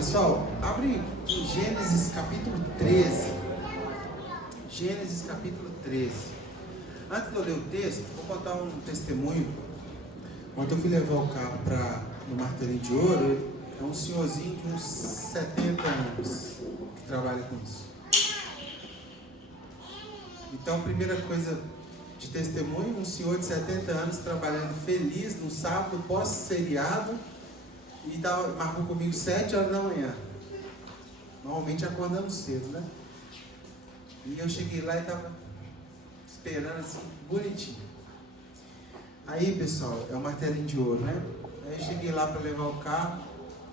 Pessoal, abre em Gênesis capítulo 13. Gênesis capítulo 13. Antes de eu ler o texto, vou contar um testemunho. Quando eu fui levar o carro no Martelinho de Ouro, é um senhorzinho de uns 70 anos que trabalha com isso. Então, primeira coisa de testemunho, um senhor de 70 anos trabalhando feliz no sábado, pós-seriado, e marcou comigo 7 horas da manhã. Normalmente acordamos cedo, né? E eu cheguei lá e estava esperando assim, bonitinho. Aí, pessoal, é o Martelinho de Ouro, né? Aí eu cheguei lá para levar o carro.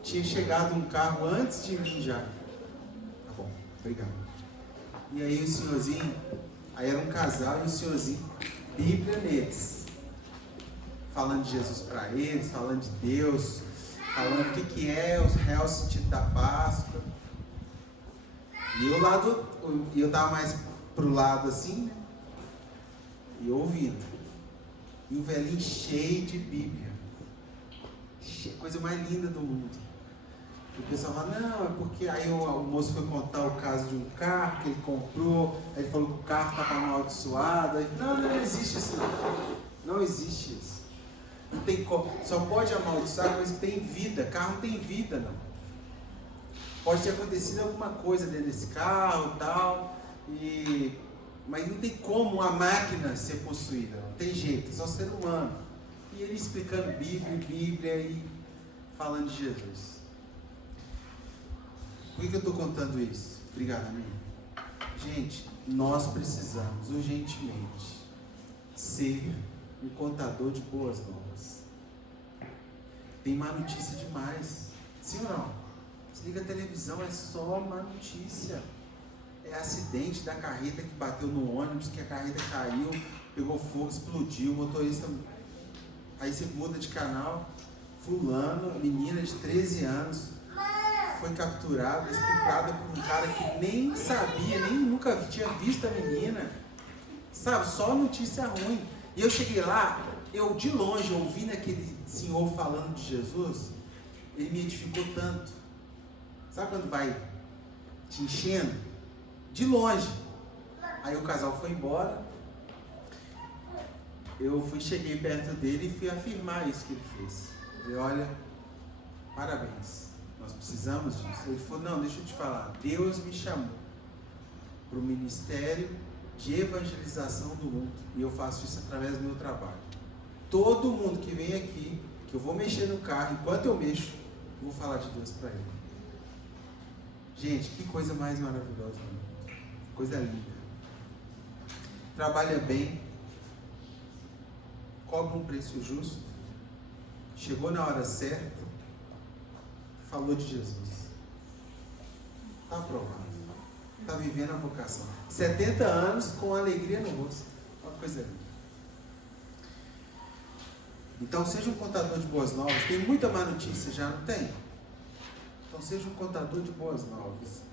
Tinha chegado um carro antes de mim já. Tá bom, obrigado. E aí o senhorzinho, aí era um casal e o senhorzinho, Bíblia neles. Falando de Jesus para eles, falando de Deus, falando o que é o real sentido da Páscoa. E eu tava mais pro lado assim, né? E ouvindo. E o velhinho cheio de Bíblia. Coisa mais linda do mundo. E o pessoal fala, não, é porque aí o moço foi contar o caso de um carro que ele comprou, aí ele falou que o carro estava amaldiçoado. Aí, não existe isso não. Não existe isso. Não tem como. Só pode amaldiçoar coisa que tem vida. Carro não tem vida, não. Pode ter acontecido alguma coisa dentro desse carro e tal, mas não tem como a máquina ser possuída, não tem jeito, é só ser humano. E ele explicando Bíblia e falando de Jesus. Por que eu estou contando isso? Obrigado, amigo. Gente, nós precisamos urgentemente ser um contador de boas novas. Tem má notícia demais, sim ou não? Se liga a televisão, é só má notícia. É acidente da carreta que bateu no ônibus, que a carreta caiu, pegou fogo, explodiu, o motorista... Aí você muda de canal, fulano, menina de 13 anos, foi capturada, estuprada por um cara que nem sabia, nem nunca tinha visto a menina. Sabe, só notícia ruim. E eu cheguei lá, eu de longe, ouvindo aquele senhor falando de Jesus, ele me edificou tanto. Sabe quando vai te enchendo? De longe. Aí o casal foi embora. Cheguei perto dele e fui afirmar isso que ele fez. Eu falei, olha, parabéns, nós precisamos disso. Ele falou, não, deixa eu te falar, Deus me chamou para o ministério de evangelização do mundo. E eu faço isso através do meu trabalho. Todo mundo que vem aqui, que eu vou mexer no carro, enquanto eu mexo, eu vou falar de Deus para ele. Gente, que coisa mais maravilhosa, né? Coisa linda. Trabalha bem, cobra um preço justo, chegou na hora certa, falou de Jesus. Está aprovado. Está vivendo a vocação. 70 anos com alegria no rosto. Uma coisa linda. Então seja um contador de boas novas. Tem muita má notícia, já não tem? Então seja um contador de boas novas.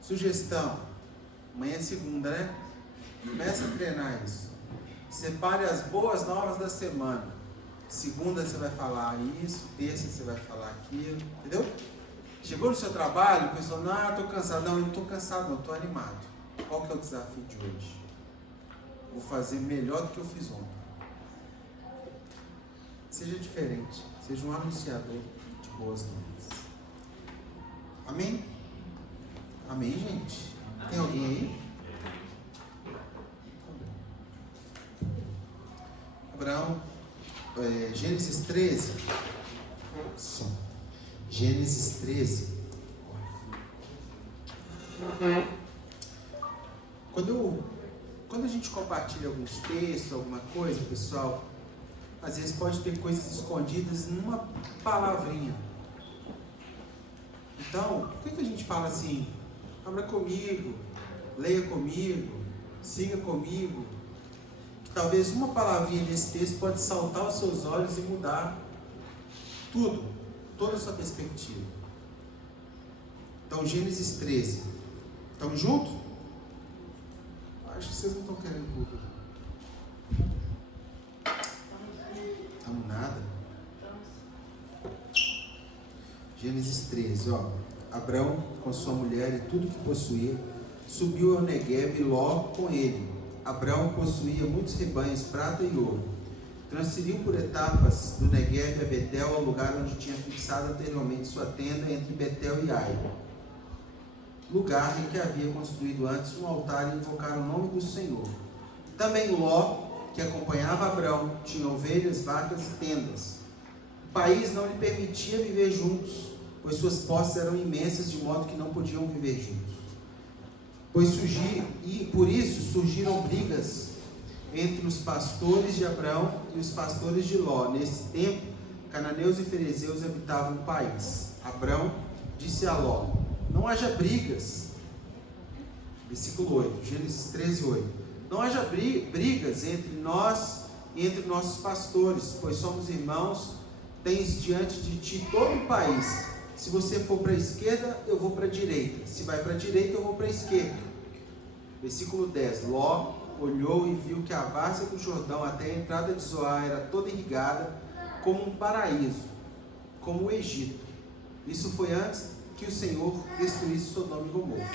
Sugestão, amanhã é segunda, né? Começa a treinar isso. Separe as boas novas da semana. Segunda você vai falar isso, terça você vai falar aquilo, entendeu? Chegou no seu trabalho, pensou, não, estou cansado. Não, eu não estou cansado, não, estou animado. Qual que é o desafio de hoje? Vou fazer melhor do que eu fiz ontem. Seja diferente, seja um anunciador de boas novas. Amém? Amém, gente? Tem alguém aí? Abraão, Gênesis 13. Gênesis 13. Quando a gente compartilha alguns textos, alguma coisa, pessoal, às vezes pode ter coisas escondidas numa palavrinha. Então, por que a gente fala assim, abra comigo, leia comigo, siga comigo? Que talvez uma palavrinha nesse texto pode saltar aos seus olhos e mudar tudo, toda a sua perspectiva. Então, Gênesis 13. Estamos juntos? Acho que vocês não estão querendo culto. Estamos nada. Gênesis 13, ó. Abrão, com sua mulher e tudo que possuía, subiu ao Neguebe, e Ló com ele. Abrão possuía muitos rebanhos, prata e ouro. Transferiu por etapas do Neguebe a Betel, ao lugar onde tinha fixado anteriormente sua tenda entre Betel e Ai, lugar em que havia construído antes um altar e invocar o nome do Senhor. Também Ló, que acompanhava Abrão, tinha ovelhas, vacas e tendas. O país não lhe permitia viver juntos, pois suas posses eram imensas, de modo que não podiam viver juntos. Por isso surgiram brigas entre os pastores de Abrão e os pastores de Ló. Nesse tempo, cananeus e ferezeus habitavam o país. Abrão disse a Ló: não haja brigas. Versículo 8, Gênesis 13, 8. Não haja brigas entre nós e entre nossos pastores, pois somos irmãos. Tens diante de ti todo o país. Se você for para a esquerda, eu vou para a direita. Se vai para a direita, eu vou para a esquerda. Versículo 10. Ló olhou e viu que a várzea do Jordão até a entrada de Zoar era toda irrigada, como um paraíso, como o Egito. Isso foi antes que o Senhor destruísse Sodoma e Gomorra.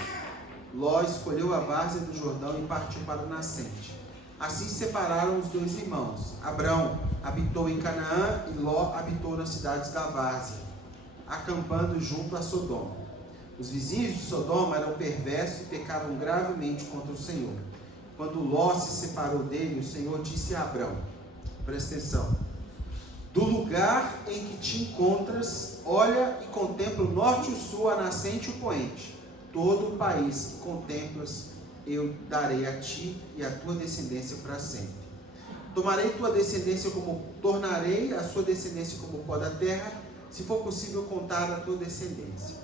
Ló escolheu a várzea do Jordão e partiu para o nascente. Assim se separaram os dois irmãos. Abrão habitou em Canaã e Ló habitou nas cidades da várzea, acampando junto a Sodoma. Os vizinhos de Sodoma eram perversos e pecavam gravemente contra o Senhor. Quando Ló se separou dele, o Senhor disse a Abrão, presta atenção: do lugar em que te encontras, olha e contempla o norte e o sul, a nascente e o poente. Todo o país que contemplas, eu darei a ti e a tua descendência para sempre. Tornarei a sua descendência como o pó da terra, se for possível contar a tua descendência.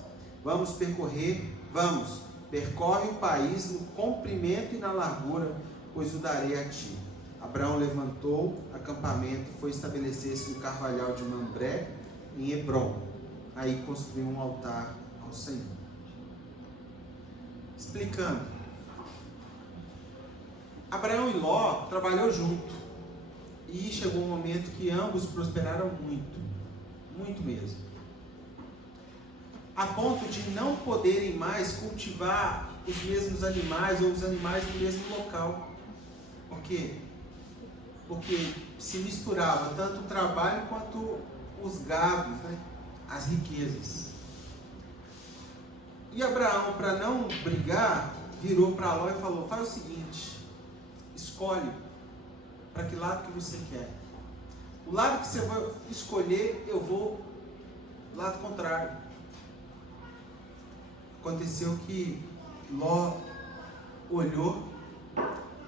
Percorre o país no comprimento e na largura, pois o darei a ti. Abraão levantou acampamento e foi estabelecer-se no carvalhal de Mambré, em Hebrom. Aí construiu um altar ao Senhor. Explicando, Abraão e Ló trabalhou junto, e chegou um momento que ambos prosperaram muito, muito mesmo, a ponto de não poderem mais cultivar os mesmos animais ou os animais no mesmo local. Por quê? Porque se misturava tanto o trabalho quanto os gados, né? As riquezas. E Abraão, para não brigar, virou para Ló e falou: faz o seguinte, escolhe para que lado que você quer. O lado que você vai escolher, eu vou do lado contrário. Aconteceu que Ló olhou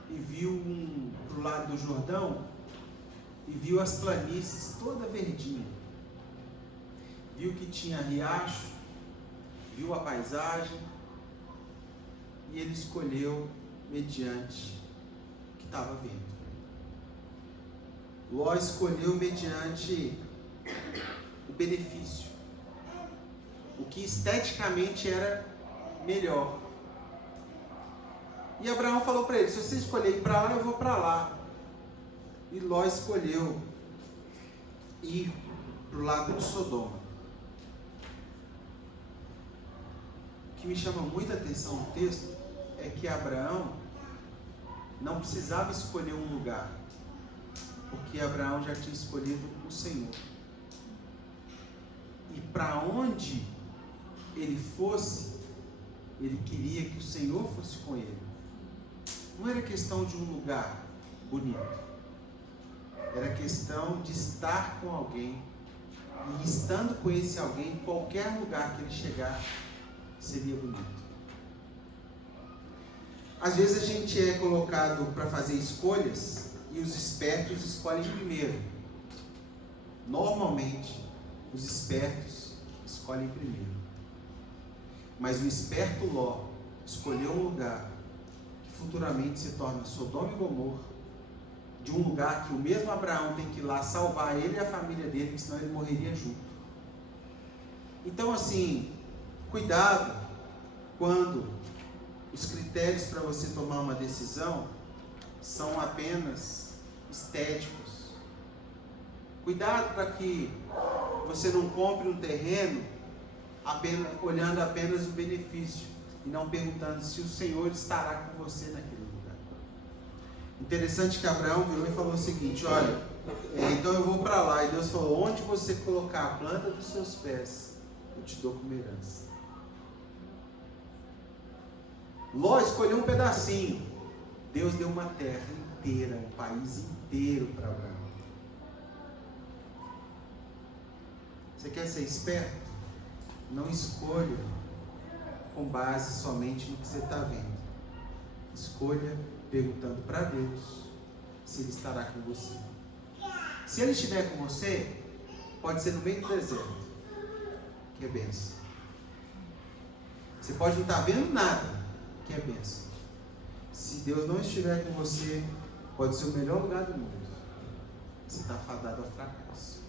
e viu para o lado do Jordão e viu as planícies toda verdinha. Viu que tinha riacho, viu a paisagem, e ele escolheu mediante o que estava vendo. Ló escolheu mediante o benefício, o que esteticamente era melhor. E Abraão falou para ele: se você escolher ir para lá, eu vou para lá. E Ló escolheu ir para o lado de Sodoma. O que me chama muita atenção no texto é que Abraão não precisava escolher um lugar, porque Abraão já tinha escolhido o Senhor. E para onde ele fosse, ele queria que o Senhor fosse com ele. Não era questão de um lugar bonito, era questão de estar com alguém, e estando com esse alguém, qualquer lugar que ele chegar seria bonito. Às vezes a gente é colocado para fazer escolhas e os espertos escolhem primeiro. Normalmente os espertos escolhem primeiro. Mas o esperto Ló escolheu um lugar que futuramente se torna Sodoma e Gomorra, de um lugar que o mesmo Abraão tem que ir lá salvar ele e a família dele, porque senão ele morreria junto. Então, assim, cuidado quando os critérios para você tomar uma decisão são apenas estéticos. Cuidado para que você não compre um terreno olhando apenas o benefício e não perguntando se o Senhor estará com você naquele lugar. Interessante que Abraão virou e falou o seguinte: olha, então eu vou para lá. E Deus falou: onde você colocar a planta dos seus pés, eu te dou como herança. Ló escolheu um pedacinho. Deus deu uma terra inteira, um país inteiro para Abraão. Você quer ser esperto? Não escolha com base somente no que você está vendo. Escolha perguntando para Deus se Ele estará com você. Se Ele estiver com você, pode ser no meio do deserto, que é bênção. Você pode não estar vendo nada, que é bênção. Se Deus não estiver com você, pode ser o melhor lugar do mundo. Você está fadado ao fracasso.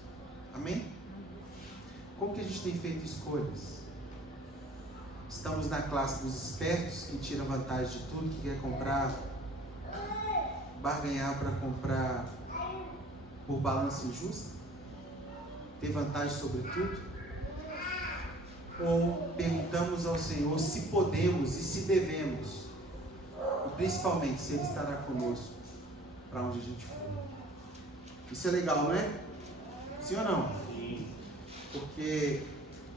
Amém? Como que a gente tem feito escolhas? Estamos na classe dos espertos que tiram vantagem de tudo, que quer comprar, barganhar para comprar por balança injusta? Ter vantagem sobre tudo? Ou perguntamos ao Senhor se podemos e se devemos, e principalmente se Ele estará conosco para onde a gente for? Isso é legal, não é? Sim ou não? Sim. Porque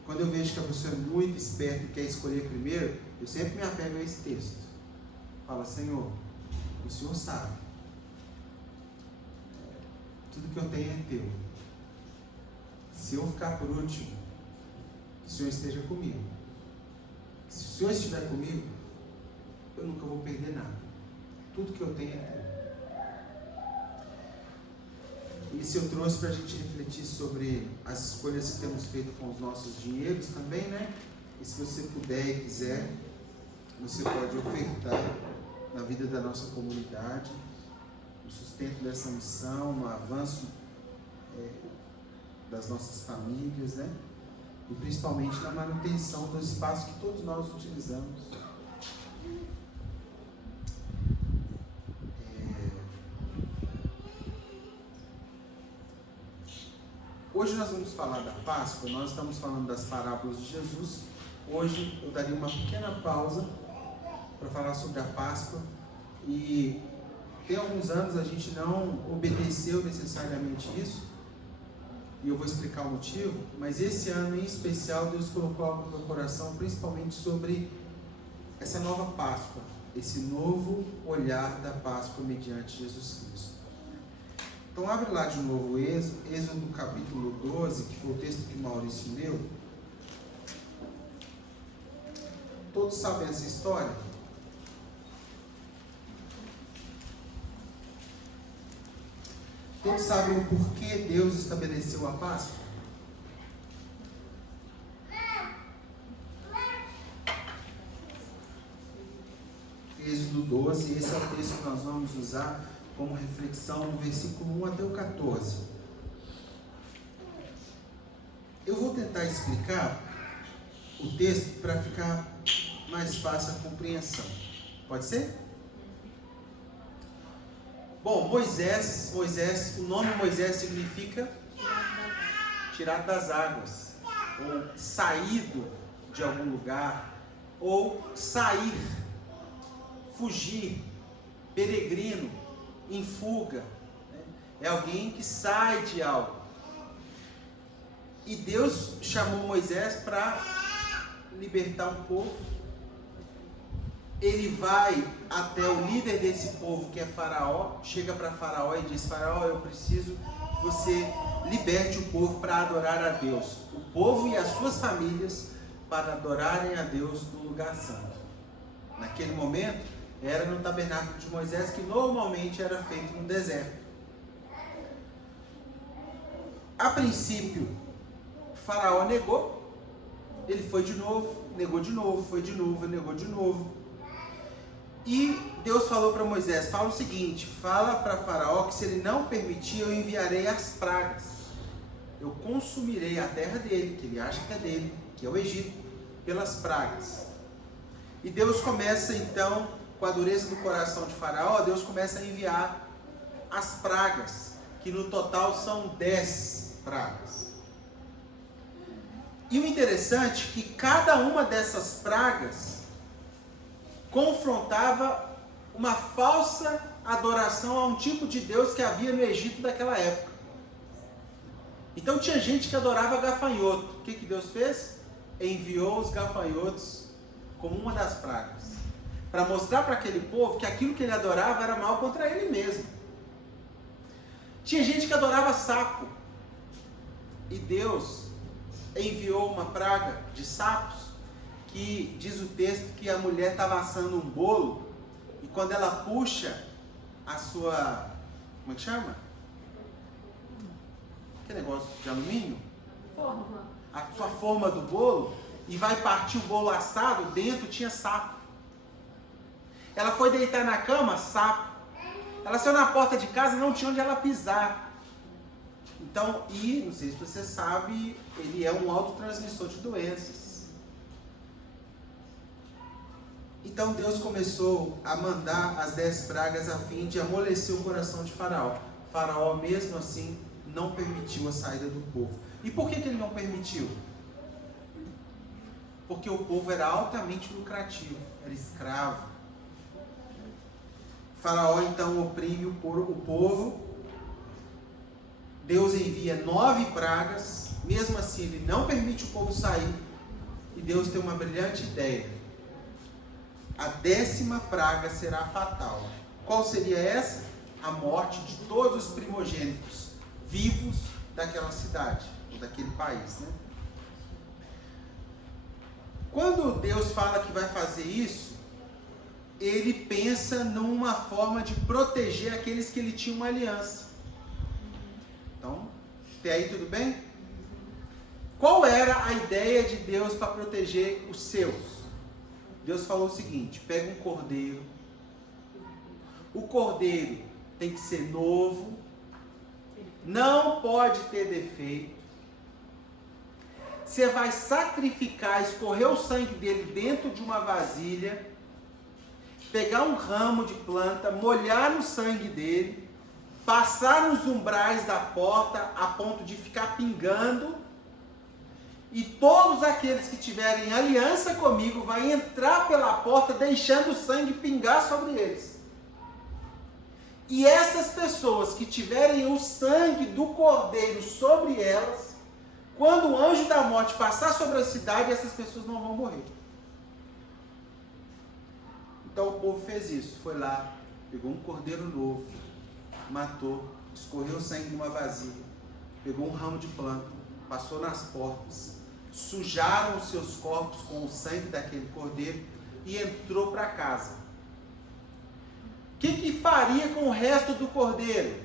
quando eu vejo que a pessoa é muito esperta e quer escolher primeiro, eu sempre me apego a esse texto. Fala: Senhor, o Senhor sabe, tudo que eu tenho é teu. Se eu ficar por último, que o Senhor esteja comigo. Se o Senhor estiver comigo, eu nunca vou perder nada. Tudo que eu tenho é teu. Isso eu trouxe para a gente refletir sobre as escolhas que temos feito com os nossos dinheiros também, né? E se você puder e quiser, você pode ofertar na vida da nossa comunidade, no sustento dessa missão, no avanço das nossas famílias, né? E principalmente na manutenção do espaço que todos nós utilizamos. Hoje nós vamos falar da Páscoa. Nós estamos falando das parábolas de Jesus. Hoje eu daria uma pequena pausa para falar sobre a Páscoa. E tem alguns anos a gente não obedeceu necessariamente isso, e eu vou explicar o motivo. Mas esse ano em especial Deus colocou algo no meu coração, principalmente sobre essa nova Páscoa, esse novo olhar da Páscoa mediante Jesus Cristo. Então abre lá de novo o Êxodo capítulo 12, que foi o texto que Maurício leu. Todos sabem essa história? Todos sabem o porquê Deus estabeleceu a Páscoa? Êxodo 12, esse é o texto que nós vamos usar como reflexão no versículo 1 até o 14. Eu vou tentar explicar o texto para ficar mais fácil a compreensão. Pode ser? Bom, Moisés, o nome Moisés significa tirado das águas, ou saído de algum lugar, ou sair, fugir, peregrino, em fuga, né? É alguém que sai de algo. E Deus chamou Moisés para libertar um povo. Ele vai até o líder desse povo, que é Faraó, chega para Faraó e diz: Faraó, eu preciso que você liberte o povo para adorar a Deus. O povo e as suas famílias para adorarem a Deus no lugar santo. Naquele momento, era no tabernáculo de Moisés, que normalmente era feito no deserto. A princípio, Faraó negou. Ele foi de novo, negou de novo, foi de novo, negou de novo. E Deus falou para Moisés: fala o seguinte, fala para Faraó que se ele não permitir, eu enviarei as pragas. Eu consumirei a terra dele, que ele acha que é dele, que é o Egito, pelas pragas. E Deus começa então, com a dureza do coração de Faraó, Deus começa a enviar as pragas, que no total são 10 pragas. E o interessante é que cada uma dessas pragas confrontava uma falsa adoração a um tipo de Deus que havia no Egito daquela época. Então tinha gente que adorava gafanhoto. O que Deus fez? Enviou os gafanhotos como uma das pragas, para mostrar para aquele povo que aquilo que ele adorava era mal contra ele mesmo. Tinha gente que adorava sapo, e Deus enviou uma praga de sapos, que diz o texto que a mulher estava assando um bolo, e quando ela puxa a sua, como é que chama? Que negócio de alumínio? Forma. A sua forma do bolo, e vai partir o bolo assado, dentro tinha sapo. Ela foi deitar na cama, sapo. Ela saiu na porta de casa, não tinha onde ela pisar. Então, e, não sei se você sabe, ele é um autotransmissor de doenças. Então Deus começou a mandar as 10 pragas a fim de amolecer o coração de Faraó. Faraó, mesmo assim, não permitiu a saída do povo. E por que ele não permitiu? Porque o povo era altamente lucrativo, era escravo. Faraó então oprime o povo. Deus envia 9 pragas, mesmo assim ele não permite o povo sair. E Deus tem uma brilhante ideia. A 10ª praga será fatal. Qual seria essa? A morte de todos os primogênitos vivos daquela cidade, ou daquele país, né? Quando Deus fala que vai fazer isso, ele pensa numa forma de proteger aqueles que ele tinha uma aliança. Então, até aí tudo bem? Qual era a ideia de Deus para proteger os seus? Deus falou o seguinte: pega um cordeiro. O cordeiro tem que ser novo, não pode ter defeito. Você vai sacrificar, escorrer o sangue dele dentro de uma vasilha, pegar um ramo de planta, molhar no sangue dele, passar nos umbrais da porta a ponto de ficar pingando, e todos aqueles que tiverem aliança comigo vão entrar pela porta deixando o sangue pingar sobre eles. E essas pessoas que tiverem o sangue do cordeiro sobre elas, quando o anjo da morte passar sobre a cidade, essas pessoas não vão morrer. Então o povo fez isso, foi lá, pegou um cordeiro novo, matou, escorreu o sangue numa vasilha, pegou um ramo de planta, passou nas portas, sujaram os seus corpos com o sangue daquele cordeiro e entrou para casa. O que faria com o resto do cordeiro?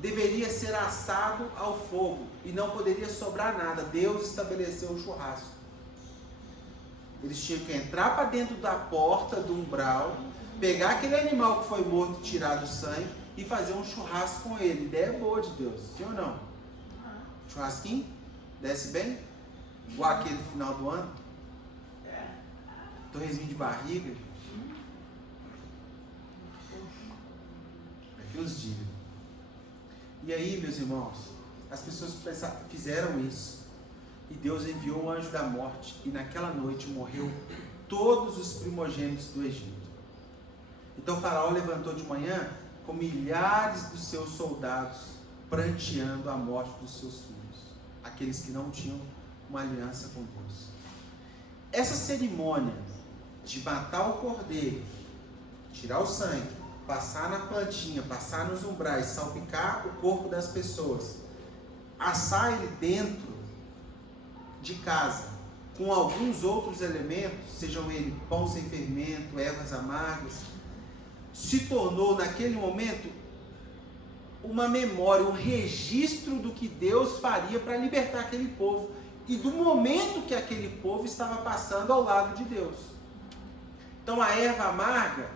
Deveria ser assado ao fogo e não poderia sobrar nada. Deus estabeleceu o churrasco. Eles tinham que entrar para dentro da porta, do umbral, pegar aquele animal que foi morto, tirar do sangue e fazer um churrasco com ele. Ideia boa de Deus, sim ou não? Churrasquinho? Desce bem? Igual aquele do final do ano? Torrezinho de barriga? Aqui os dias. E aí, meus irmãos, as pessoas fizeram isso. E Deus enviou o anjo da morte. E naquela noite morreu todos os primogênitos do Egito. Então Faraó levantou de manhã com milhares dos seus soldados, pranteando a morte dos seus filhos. Aqueles que não tinham uma aliança com Deus. Essa cerimônia de matar o cordeiro, tirar o sangue, passar na plantinha, passar nos umbrais, salpicar o corpo das pessoas, assar ele dentro de casa, com alguns outros elementos, sejam ele pão sem fermento, ervas amargas, se tornou naquele momento uma memória, um registro do que Deus faria para libertar aquele povo e do momento que aquele povo estava passando ao lado de Deus. Então a erva amarga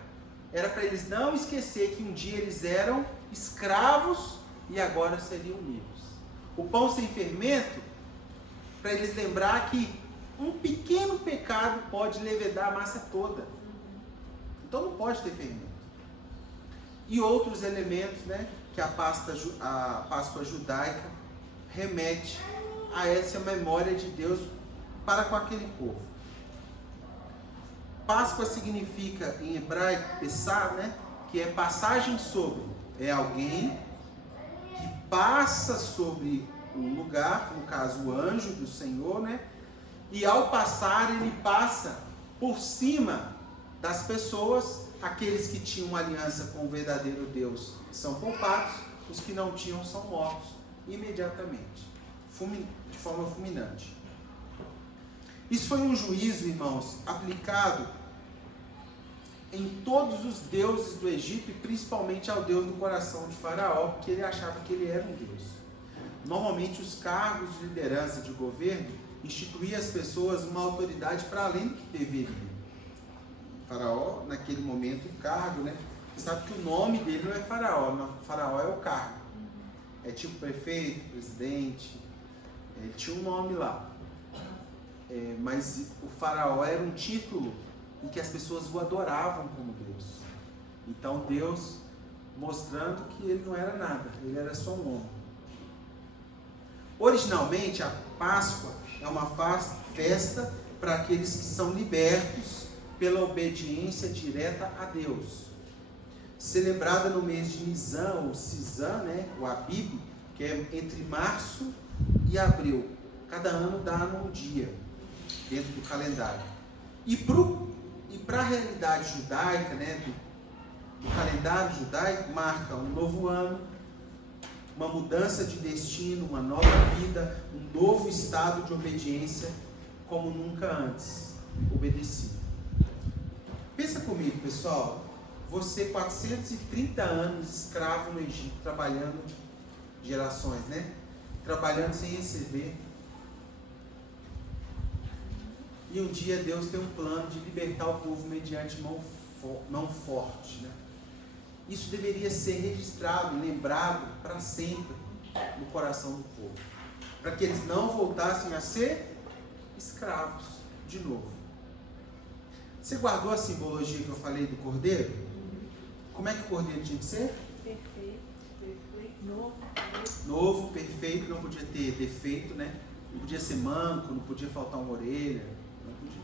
era para eles não esquecer que um dia eles eram escravos e agora seriam livres. O pão sem fermento, para eles lembrar que um pequeno pecado pode levedar a massa toda. Então não pode ter fermento. E outros elementos, né, que a Páscoa judaica remete a essa memória de Deus para com aquele povo. Páscoa significa em hebraico Pessah, né? Que é passagem sobre. É alguém que passa sobre um lugar, no caso o anjo do Senhor, né? E ao passar ele passa por cima das pessoas. Aqueles que tinham uma aliança com o verdadeiro Deus são poupados, os que não tinham são mortos imediatamente, de forma fulminante. Isso foi um juízo, irmãos, aplicado em todos os deuses do Egito e principalmente ao Deus do coração de Faraó, porque ele achava que ele era um Deus. Normalmente os cargos de liderança de governo instituíam as pessoas uma autoridade para além do que deveriam. Faraó, naquele momento, o cargo, né? Você sabe que o nome dele não é Faraó, Faraó é o cargo. É tipo prefeito, presidente, ele tinha um nome lá. Mas o Faraó era um título em que as pessoas o adoravam como Deus. Então Deus mostrando que ele não era nada, ele era só um homem. Originalmente a Páscoa é uma festa para aqueles que são libertos pela obediência direta a Deus. Celebrada no mês de Nisan ou Sisan, né, o Abib, que é entre março e abril. Cada ano dá um dia dentro do calendário. E para a realidade judaica, né, do calendário judaico, marca um novo ano, uma mudança de destino, uma nova vida, um novo estado de obediência como nunca antes obedecido. Pensa comigo, pessoal, você 430 anos escravo no Egito, trabalhando gerações, né? Trabalhando sem receber. E um dia Deus tem um plano de libertar o povo mediante mão forte, né? Isso deveria ser registrado, lembrado para sempre no coração do povo, para que eles não voltassem a ser escravos de novo. Você guardou a simbologia que eu falei do cordeiro? Como é que o cordeiro tinha que ser? Perfeito, novo, perfeito, não podia ter defeito, né? Não podia ser manco, não podia faltar uma orelha, não podia.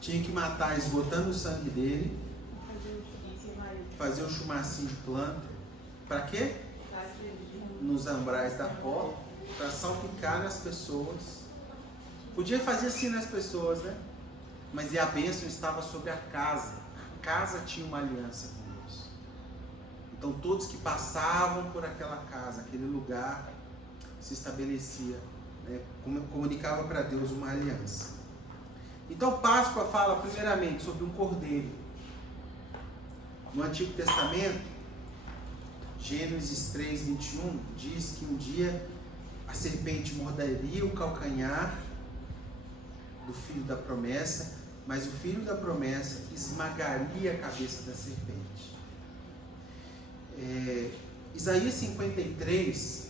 Tinha que matar esgotando o sangue dele, fazer um chumacinho de planta. Para quê? Nos umbrais da porta, para salpicar nas pessoas. Podia fazer assim nas pessoas, né? Mas a bênção estava sobre a casa. A casa tinha uma aliança com Deus. Então todos que passavam por aquela casa, aquele lugar, se estabelecia, né? Comunicava para Deus uma aliança. Então Páscoa fala primeiramente sobre um cordeiro. No Antigo Testamento, Gênesis 3:21 diz que um dia a serpente morderia o calcanhar do filho da promessa, mas o filho da promessa esmagaria a cabeça da serpente. Isaías 53,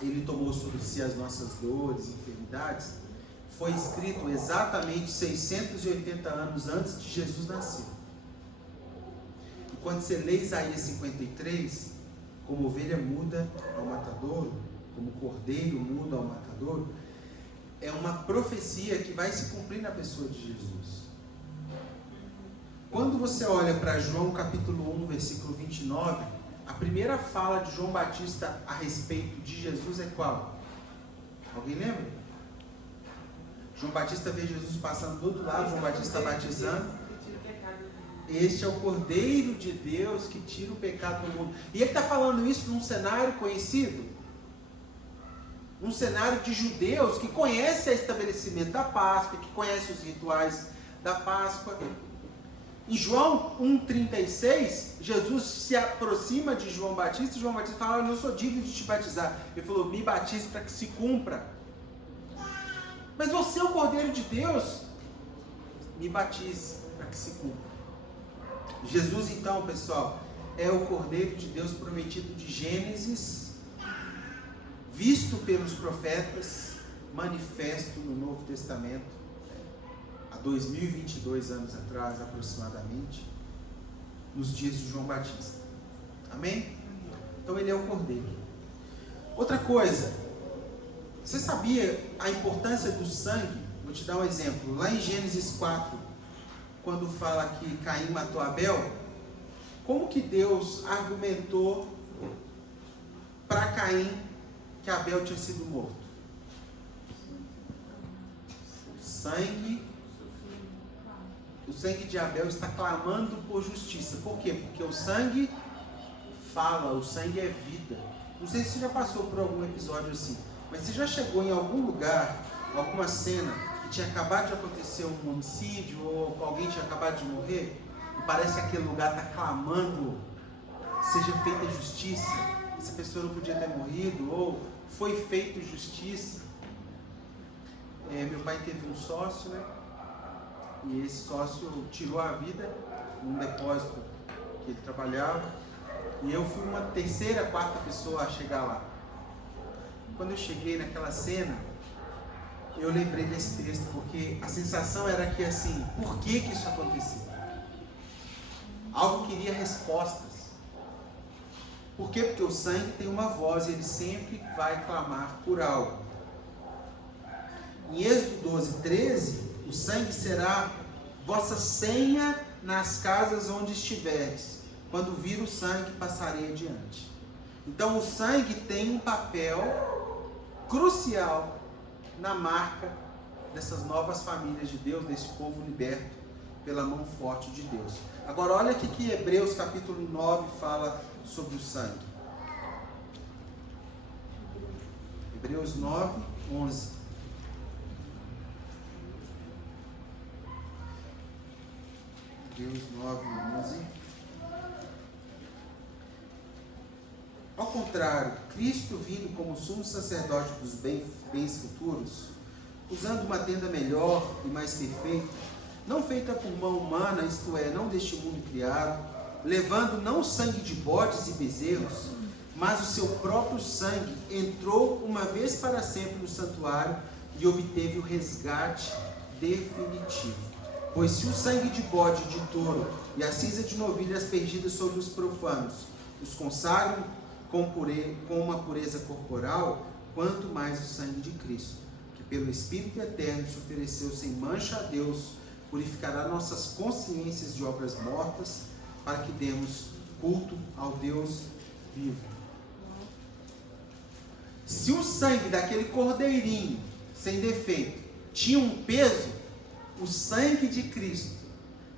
ele tomou sobre si as nossas dores e enfermidades, foi escrito exatamente 680 anos antes de Jesus nascer. E quando você lê Isaías 53, como ovelha muda ao matadouro, como cordeiro muda ao matadouro, é uma profecia que vai se cumprir na pessoa de Jesus. Quando você olha para João capítulo 1, versículo 29, a primeira fala de João Batista a respeito de Jesus é qual? Alguém lembra? João Batista vê Jesus passando do outro lado, João Batista batizando. Este é o Cordeiro de Deus que tira o pecado do mundo. E ele está falando isso num cenário conhecido, num cenário de judeus que conhecem o estabelecimento da Páscoa, que conhecem os rituais da Páscoa. Em João 1,36, Jesus se aproxima de João Batista, e João Batista fala: eu não sou digno de te batizar. Ele falou: me batize para que se cumpra. Mas você é o Cordeiro de Deus, me batize para que se cumpra. Jesus, então, pessoal, é o Cordeiro de Deus prometido de Gênesis, visto pelos profetas, manifesto no Novo Testamento, há 2022 anos atrás, aproximadamente, nos dias de João Batista. Amém? Então ele é o cordeiro. Outra coisa, você sabia a importância do sangue? Vou te dar um exemplo. Lá em Gênesis 4, quando fala que Caim matou Abel, como que Deus argumentou para Caim que Abel tinha sido morto? O sangue de Abel está clamando por justiça. Por quê? Porque o sangue fala, o sangue é vida. Não sei se você já passou por algum episódio assim, mas você já chegou em algum lugar, alguma cena, que tinha acabado de acontecer um homicídio, ou alguém tinha acabado de morrer, e parece que aquele lugar está clamando, seja feita justiça, essa pessoa não podia ter morrido, ou foi feita justiça. Meu pai teve um sócio, né? E esse sócio tirou a vida num depósito que ele trabalhava. E eu fui uma terceira, quarta pessoa a chegar lá. Quando eu cheguei naquela cena, eu lembrei desse texto, porque a sensação era que assim, por que isso aconteceu? Algo queria respostas. Por quê? Porque o sangue tem uma voz e ele sempre vai clamar por algo. Em Êxodo 12:13, o sangue será vossa senha nas casas onde estiveres. Quando vir o sangue, passarei adiante. Então o sangue tem um papel crucial na marca dessas novas famílias de Deus, desse povo liberto pela mão forte de Deus. Agora olha aqui que Hebreus capítulo 9 fala sobre o sangue. Hebreus 9:11. Hebreus 9:11. Ao contrário, Cristo vindo como sumo sacerdote dos bens futuros, usando uma tenda melhor e mais perfeita, não feita por mão humana, isto é, não deste mundo criado, levando não sangue de bodes e bezerros, mas o seu próprio sangue, entrou uma vez para sempre no santuário e obteve o resgate definitivo. Pois se o sangue de bode e de touro e a cinza de novilhas aspergidas sobre os profanos os consagram com uma pureza corporal, quanto mais o sangue de Cristo, que pelo Espírito Eterno se ofereceu sem mancha a Deus, purificará nossas consciências de obras mortas, para que demos culto ao Deus vivo. Se o sangue daquele cordeirinho sem defeito tinha um peso, o sangue de Cristo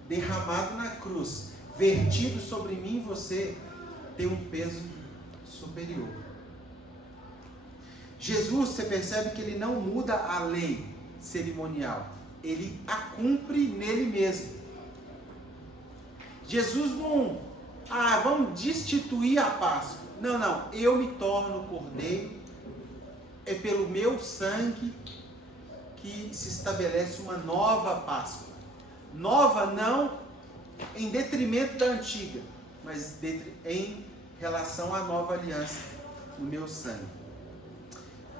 derramado na cruz, vertido sobre mim e você, tem um peso superior. Jesus, você percebe que ele não muda a lei cerimonial, ele a cumpre nele mesmo. Jesus não, vamos destituir a Páscoa. Não, eu me torno cordeiro, é pelo meu sangue que se estabelece uma nova Páscoa. Nova não em detrimento da antiga, mas em relação à nova aliança, no meu sangue.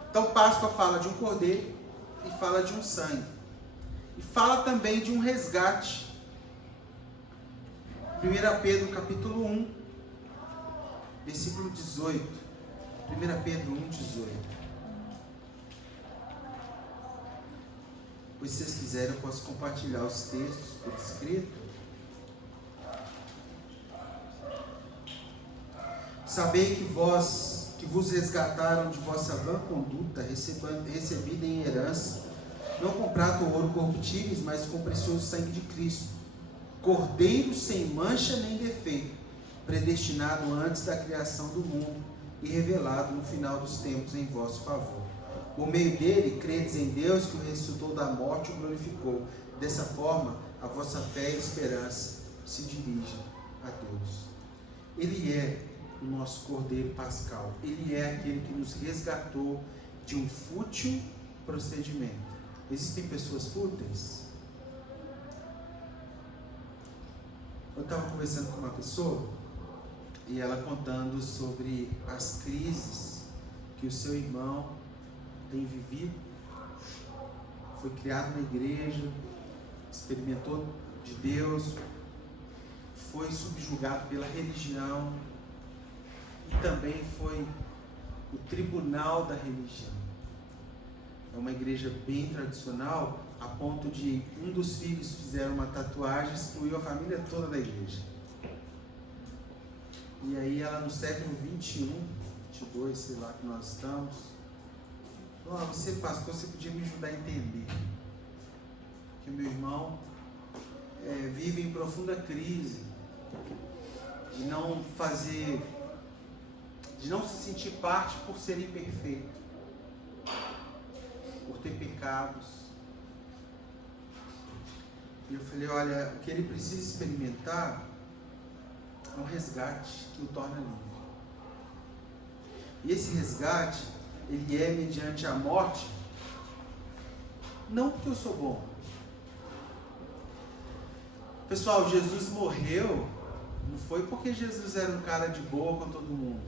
Então Páscoa fala de um cordeiro e fala de um sangue. E fala também de um resgate. 1 Pedro capítulo 1, versículo 18. 1 Pedro 1, 18. Pois se vocês quiserem, eu posso compartilhar os textos por escrito. Sabei que vos resgataram de vossa vã conduta, recebida em herança, não com prata ou ouro corruptíveis, mas com o precioso sangue de Cristo, cordeiro sem mancha nem defeito, predestinado antes da criação do mundo e revelado no final dos tempos em vosso favor. Por meio dele, credes em Deus, que o ressuscitou da morte e o glorificou. Dessa forma, a vossa fé e esperança se dirigem a Deus. Ele é o nosso Cordeiro Pascal. Ele é aquele que nos resgatou de um fútil procedimento. Existem pessoas fúteis? Eu estava conversando com uma pessoa e ela contando sobre as crises que o seu irmão tem vivido. Foi criado na igreja, experimentou de Deus, foi subjugado pela religião e também foi o tribunal da religião. É uma igreja bem tradicional, a ponto de um dos filhos fizeram uma tatuagem e excluiu a família toda da igreja. E aí ela no século 21, 22, sei lá que nós estamos, falou: você pastor, você podia me ajudar a entender que o meu irmão vive em profunda crise de não se sentir parte por ser imperfeito, por ter pecados. E eu falei: olha, o que ele precisa experimentar é um resgate que o torna livre. E esse resgate, ele é mediante a morte, não porque eu sou bom. Pessoal, Jesus morreu, não foi porque Jesus era um cara de boa com todo mundo.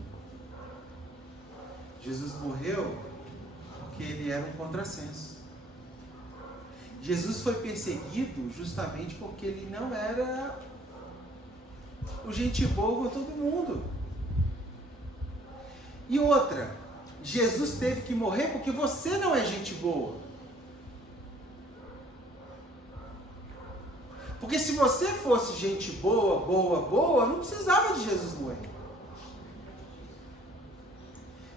Jesus morreu porque ele era um contrassenso. Jesus foi perseguido justamente porque ele não era o gente boa com todo mundo. E outra, Jesus teve que morrer porque você não é gente boa. Porque se você fosse gente boa, não precisava de Jesus morrer.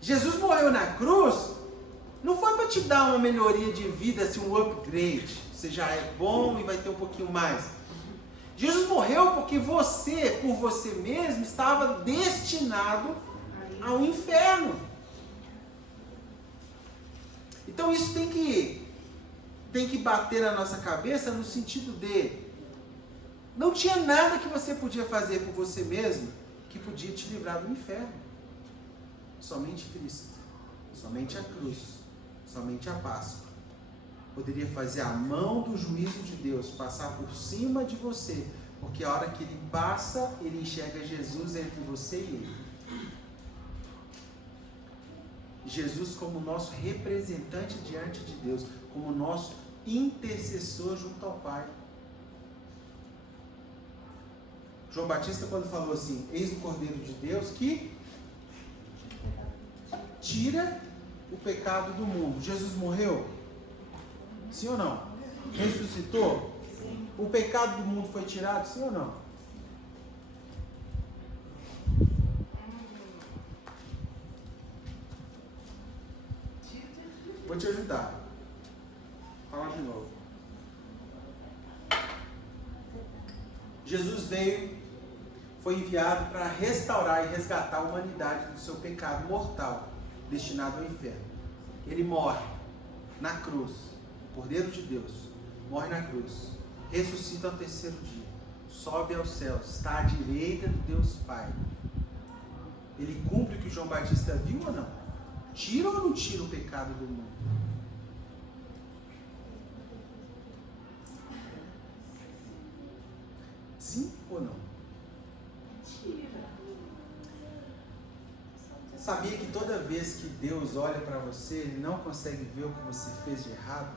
Jesus morreu na cruz, não foi para te dar uma melhoria de vida, assim, um upgrade. Você já é bom e vai ter um pouquinho mais. Jesus morreu porque você, por você mesmo, estava destinado ao inferno. Então isso tem que bater na nossa cabeça no sentido de não tinha nada que você podia fazer por você mesmo que podia te livrar do inferno. Somente Cristo, somente a cruz, somente a Páscoa poderia fazer a mão do juízo de Deus passar por cima de você, porque a hora que ele passa, ele enxerga Jesus entre você e ele. Jesus como nosso representante diante de Deus, como nosso intercessor junto ao Pai. João Batista, quando falou assim: eis o Cordeiro de Deus que tira o pecado do mundo. Jesus morreu? Sim ou não? Ressuscitou? Sim. O pecado do mundo foi tirado? Sim ou não? Vou te ajudar. Fala de novo. Jesus veio, foi enviado para restaurar e resgatar a humanidade do seu pecado mortal, destinado ao inferno. Ele morre na cruz, o Cordeiro de Deus, morre na cruz, ressuscita ao terceiro dia, sobe aos céus, está à direita do Deus Pai. Ele cumpre o que João Batista viu ou não? Tira ou não tira o pecado do mundo? Sim ou não? Tira. Sabia que toda vez que Deus olha para você, Ele não consegue ver o que você fez de errado?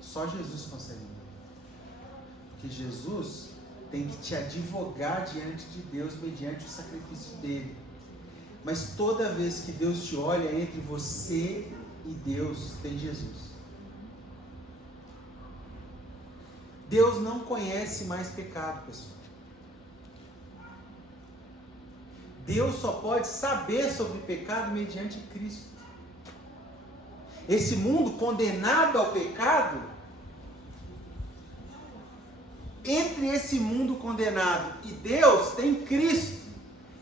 Só Jesus consegue ver. Porque Jesus tem que te advogar diante de Deus mediante o sacrifício dele. Mas toda vez que Deus te olha, entre você e Deus tem Jesus. Deus não conhece mais pecado, pessoal. Deus só pode saber sobre pecado mediante Cristo. Esse mundo condenado ao pecado, entre esse mundo condenado e Deus tem Cristo,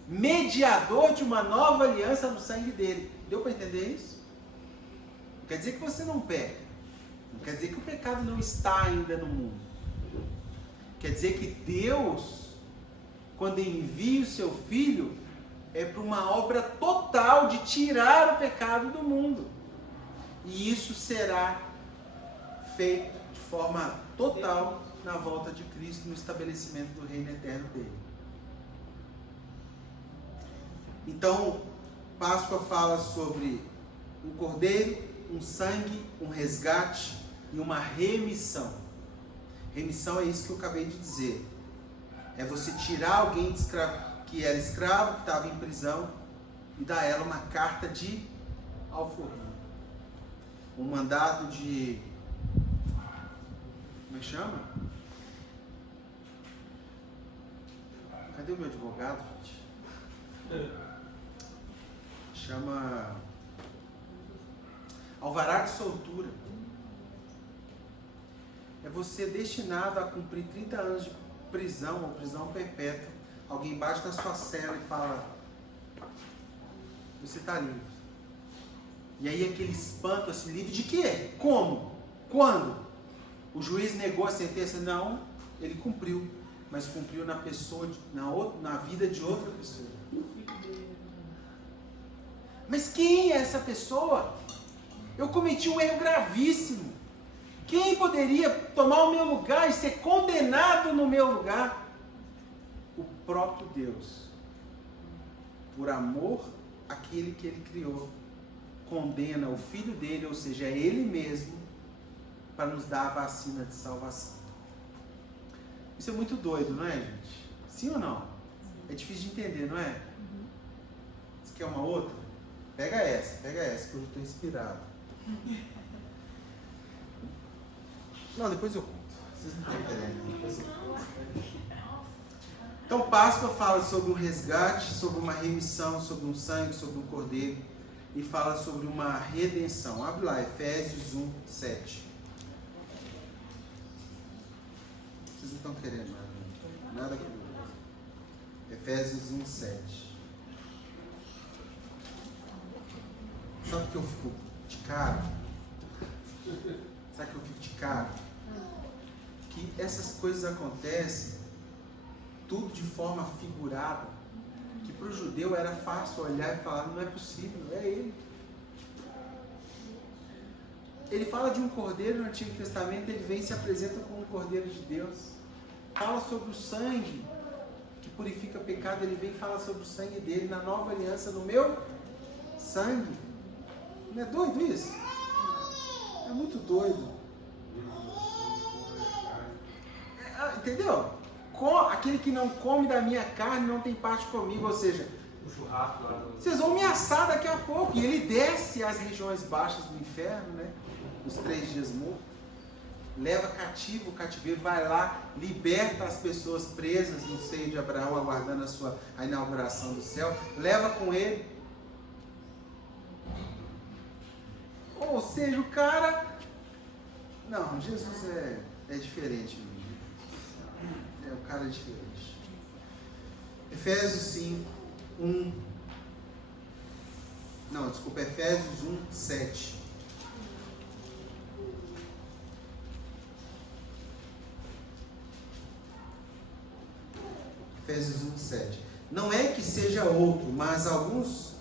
mediador de uma nova aliança no sangue dele. Deu para entender isso? Não quer dizer que você não peca. Não quer dizer que o pecado não está ainda no mundo. Quer dizer que Deus, quando envia o seu Filho, é para uma obra total de tirar o pecado do mundo. E isso será feito de forma total na volta de Cristo, no estabelecimento do reino eterno dele. Então, Páscoa fala sobre um cordeiro, um sangue, um resgate e uma remissão. Remissão é isso que eu acabei de dizer. É você tirar alguém que era escravo, que estava em prisão, e dá a ela uma carta de alforria. Um mandado de... Como é que chama? Cadê o meu advogado, gente? Chama... alvará de soltura. É você destinado a cumprir 30 anos de prisão ou prisão perpétua. Alguém bate na sua cela e fala: você está livre. E aí aquele espanto assim: livre de quê? Como? Quando? O juiz negou a sentença? Não, ele cumpriu. Mas cumpriu na pessoa, na vida de outra pessoa. Mas quem é essa pessoa? Eu cometi um erro gravíssimo. Quem poderia tomar o meu lugar e ser condenado no meu lugar? O próprio Deus. Por amor àquele que Ele criou, condena o Filho dele, ou seja, Ele mesmo, para nos dar a vacina de salvação. Isso é muito doido, não é, gente? Sim ou não? É difícil de entender, não é? Você quer uma outra? Pega essa, que eu já estou inspirado. Não, depois eu conto. Vocês não estão entendendo. Depois eu conto. Então, Páscoa fala sobre um resgate, sobre uma remissão, sobre um sangue, sobre um cordeiro. E fala sobre uma redenção. Abre lá, Efésios 1, 7. Vocês não estão querendo nada comigo. Efésios 1, 7. Sabe que eu fico de cara? Sabe que eu fico de cara? Que essas coisas acontecem tudo de forma figurada, que para o judeu era fácil olhar e falar: não é possível, é ele. Ele fala de um cordeiro no Antigo Testamento, ele vem e se apresenta como um cordeiro de Deus. Fala sobre o sangue que purifica pecado, ele vem e fala sobre o sangue dele na nova aliança, no meu sangue. Não é doido isso? É muito doido. Entendeu? Aquele que não come da minha carne não tem parte comigo. Ou seja, o churrasco lá do... vocês vão me assar daqui a pouco. E ele desce às regiões baixas do inferno, né? Os 3 dias mortos. Leva cativo o cativeiro, vai lá, liberta as pessoas presas no seio de Abraão, aguardando a inauguração do céu. Leva com ele. Ou seja, o cara... Não, Jesus é diferente. O cara é diferente. Efésios 5, 1. Não, desculpa, Efésios 1, 7. Efésios 1, 7. Não é que seja outro, mas alguns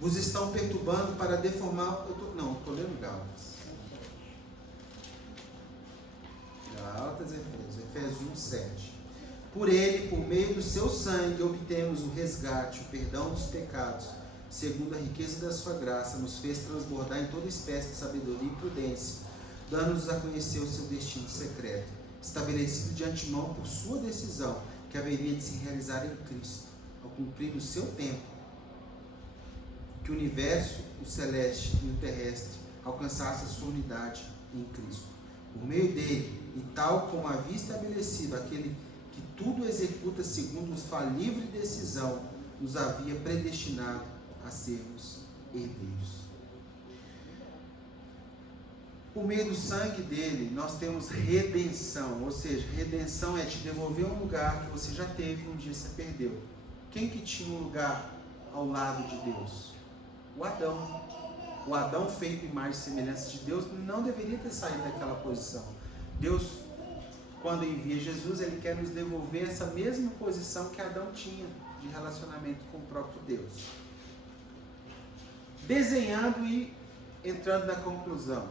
vos estão perturbando para deformar. Estou lendo Gálatas. Gálatas, Efésios 1, 7. Por ele, por meio do seu sangue, obtemos o resgate, o perdão dos pecados, segundo a riqueza da sua graça, nos fez transbordar em toda espécie de sabedoria e prudência, dando-nos a conhecer o seu destino secreto, estabelecido de antemão por sua decisão, que haveria de se realizar em Cristo, ao cumprir o seu tempo, que o universo, o celeste e o terrestre, alcançasse a sua unidade em Cristo. Por meio dele, e tal como havia estabelecido aquele que tudo executa segundo sua livre decisão, nos havia predestinado a sermos herdeiros. Por meio do sangue dele, nós temos redenção, ou seja, redenção é te devolver um lugar que você já teve e um dia você perdeu. Quem que tinha um lugar ao lado de Deus? O Adão. O Adão, feito em imagem e semelhança de Deus, não deveria ter saído daquela posição. Deus, quando envia Jesus, ele quer nos devolver essa mesma posição que Adão tinha de relacionamento com o próprio Deus. Desenhando e entrando na conclusão.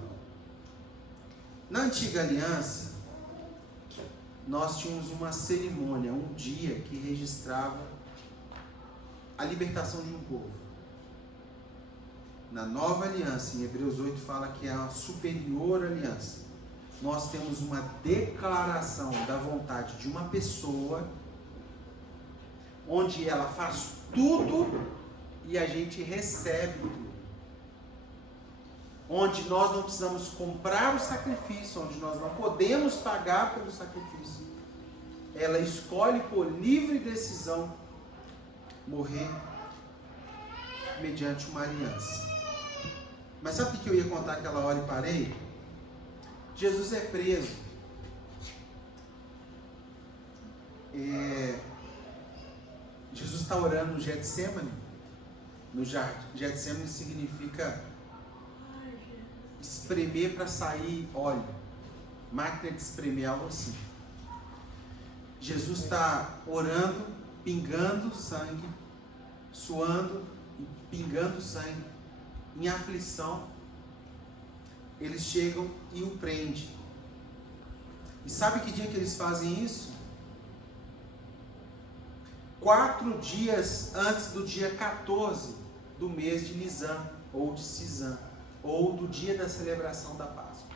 Na antiga aliança, nós tínhamos uma cerimônia, um dia que registrava a libertação de um povo. Na nova aliança, em Hebreus 8, fala que é a superior aliança. Nós temos uma declaração da vontade de uma pessoa, onde ela faz tudo e a gente recebe tudo. Onde nós não precisamos comprar o sacrifício, onde nós não podemos pagar pelo sacrifício. Ela escolhe por livre decisão morrer mediante uma aliança. Mas sabe o que eu ia contar aquela hora e parei? Jesus é preso. Jesus está orando no Getsemane. No Getsemane significa espremer para sair óleo. Máquina de espremer, algo assim. Jesus está orando, pingando sangue, suando e pingando sangue, em aflição. Eles chegam e o prendem. E sabe que dia que eles fazem isso? 4 dias antes do dia 14 do mês de Nisan, ou de Sisan, ou do dia da celebração da Páscoa.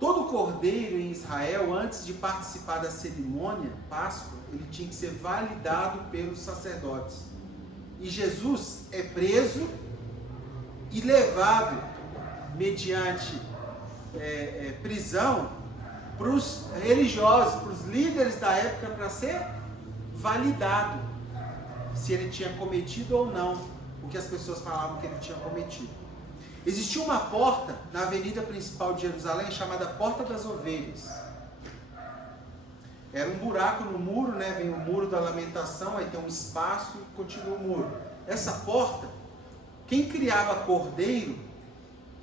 Todo cordeiro em Israel, antes de participar da cerimônia, Páscoa, ele tinha que ser validado pelos sacerdotes. E Jesus é preso e levado, mediante prisão, para os religiosos, para os líderes da época, para ser validado se ele tinha cometido ou não o que as pessoas falavam que ele tinha cometido. Existia uma porta na avenida principal de Jerusalém chamada Porta das Ovelhas. Era um buraco no muro, né? Vem o muro da lamentação, aí tem um espaço e continua o muro. Essa porta, quem criava cordeiro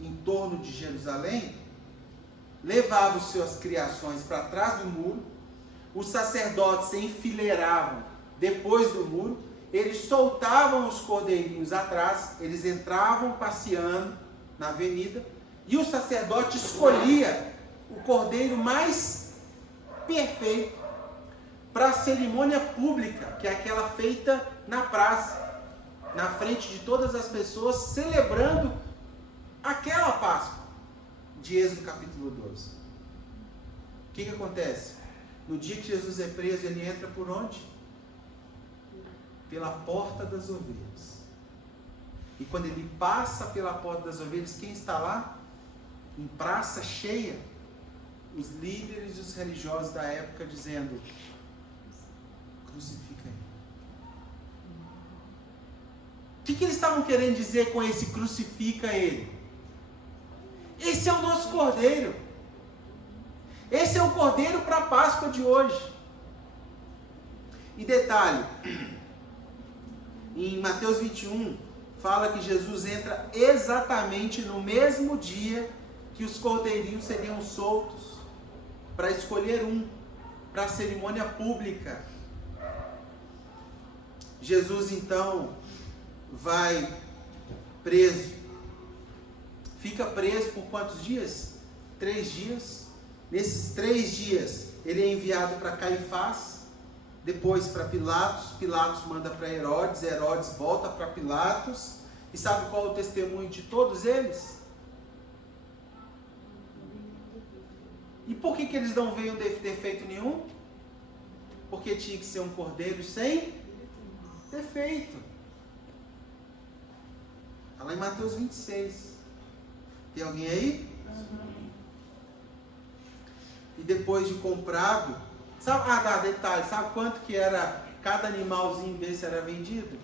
em torno de Jerusalém, levava as suas criações para trás do muro, os sacerdotes se enfileiravam depois do muro, eles soltavam os cordeirinhos atrás, eles entravam passeando na avenida, e o sacerdote escolhia o cordeiro mais perfeito para a cerimônia pública, que é aquela feita na praça, na frente de todas as pessoas, celebrando aquela Páscoa de Êxodo capítulo 12. O que acontece? No dia que Jesus é preso, ele entra por onde? Pela Porta das Ovelhas. E quando ele passa pela Porta das Ovelhas, quem está lá? Em praça cheia, os líderes e os religiosos da época dizendo: crucifica ele. O que eles estavam querendo dizer com esse crucifica ele? Esse é o nosso cordeiro. Esse é o cordeiro para a Páscoa de hoje. E detalhe, em Mateus 21, fala que Jesus entra exatamente no mesmo dia que os cordeirinhos seriam soltos, para escolher um, para a cerimônia pública. Jesus então vai preso. Fica preso por quantos dias? 3 dias. Nesses 3 dias, ele é enviado para Caifás, depois para Pilatos. Pilatos manda para Herodes, Herodes volta para Pilatos. E sabe qual é o testemunho de todos eles? E por que eles não veem defeito nenhum? Porque tinha que ser um cordeiro sem defeito. Está lá em Mateus 26. Tem alguém aí? E depois de comprado, sabe, detalhe, sabe quanto que era cada animalzinho desse era vendido?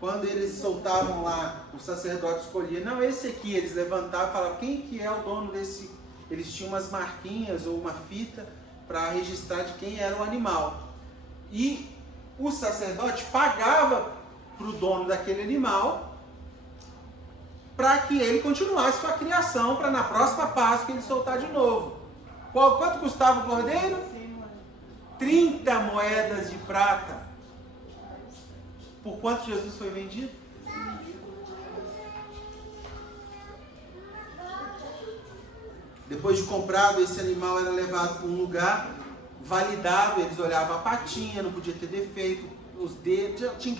Quando eles soltavam lá, o sacerdote escolhia, não, esse aqui, eles levantavam e falavam, quem que é o dono desse? Eles tinham umas marquinhas ou uma fita para registrar de quem era o animal. E o sacerdote pagava para o dono daquele animal, para que ele continuasse sua criação, para na próxima Páscoa ele soltar de novo. Quanto custava o cordeiro? 30 moedas de prata. Por quanto Jesus foi vendido? Depois de comprado, esse animal era levado para um lugar validado, eles olhavam a patinha, não podia ter defeito, os dedos, tinha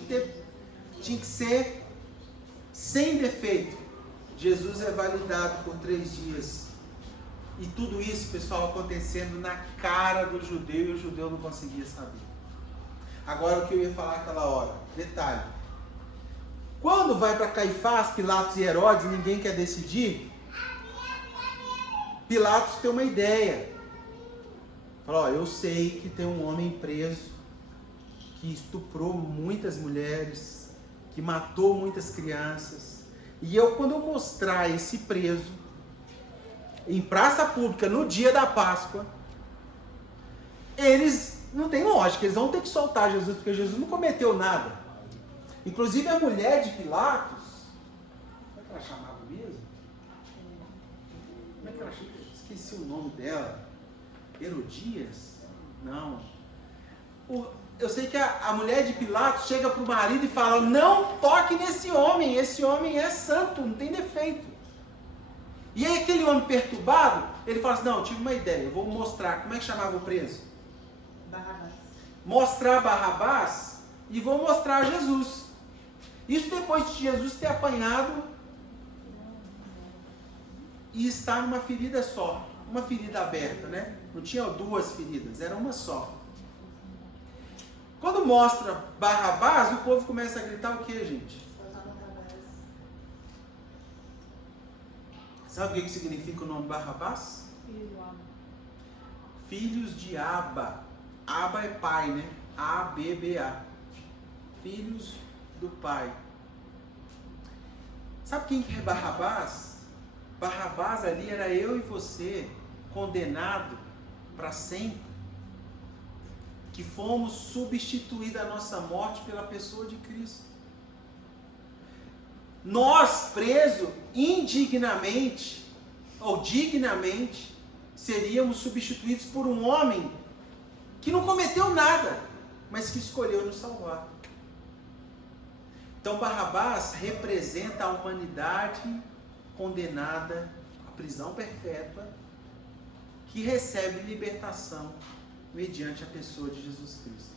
que ser sem defeito. Jesus é validado por 3 dias E tudo isso, pessoal, acontecendo na cara do judeu, e o judeu não conseguia saber. Agora o que eu ia falar aquela hora, detalhe. Quando vai para Caifás, Pilatos e Herodes, ninguém quer decidir, Pilatos tem uma ideia. Fala, ó, eu sei que tem um homem preso, que estuprou muitas mulheres, que matou muitas crianças. E quando eu mostrar esse preso em praça pública no dia da Páscoa, eles não tem lógica, eles vão ter que soltar Jesus, porque Jesus não cometeu nada. Inclusive a mulher de Pilatos, como é que ela chamava mesmo? Como é que ela chamava? Esqueci o nome dela. Herodias? Não. Eu sei que a mulher de Pilatos chega para o marido e fala, não toque nesse homem, esse homem é santo, não tem defeito. E aí aquele homem perturbado, ele fala assim, não, eu tive uma ideia, eu vou mostrar, como é que chamava o preso? Barrabás. Mostrar Barrabás e vou mostrar Jesus. Isso depois de Jesus ter apanhado e estar numa ferida só, uma ferida aberta, né? Não tinha duas feridas, era uma só. Quando mostra Barrabás, o povo começa a gritar o que, gente? Sabe o que significa o nome Barrabás? Filhos de Aba. Aba é pai, né? A-B-B-A. Filhos do pai. Sabe quem que é Barrabás? Barrabás ali era eu e você, condenado para sempre. Que fomos substituídos a nossa morte pela pessoa de Cristo. Nós, presos indignamente, ou dignamente, seríamos substituídos por um homem que não cometeu nada, mas que escolheu nos salvar. Então Barrabás representa a humanidade condenada à prisão perpétua, que recebe libertação mediante a pessoa de Jesus Cristo.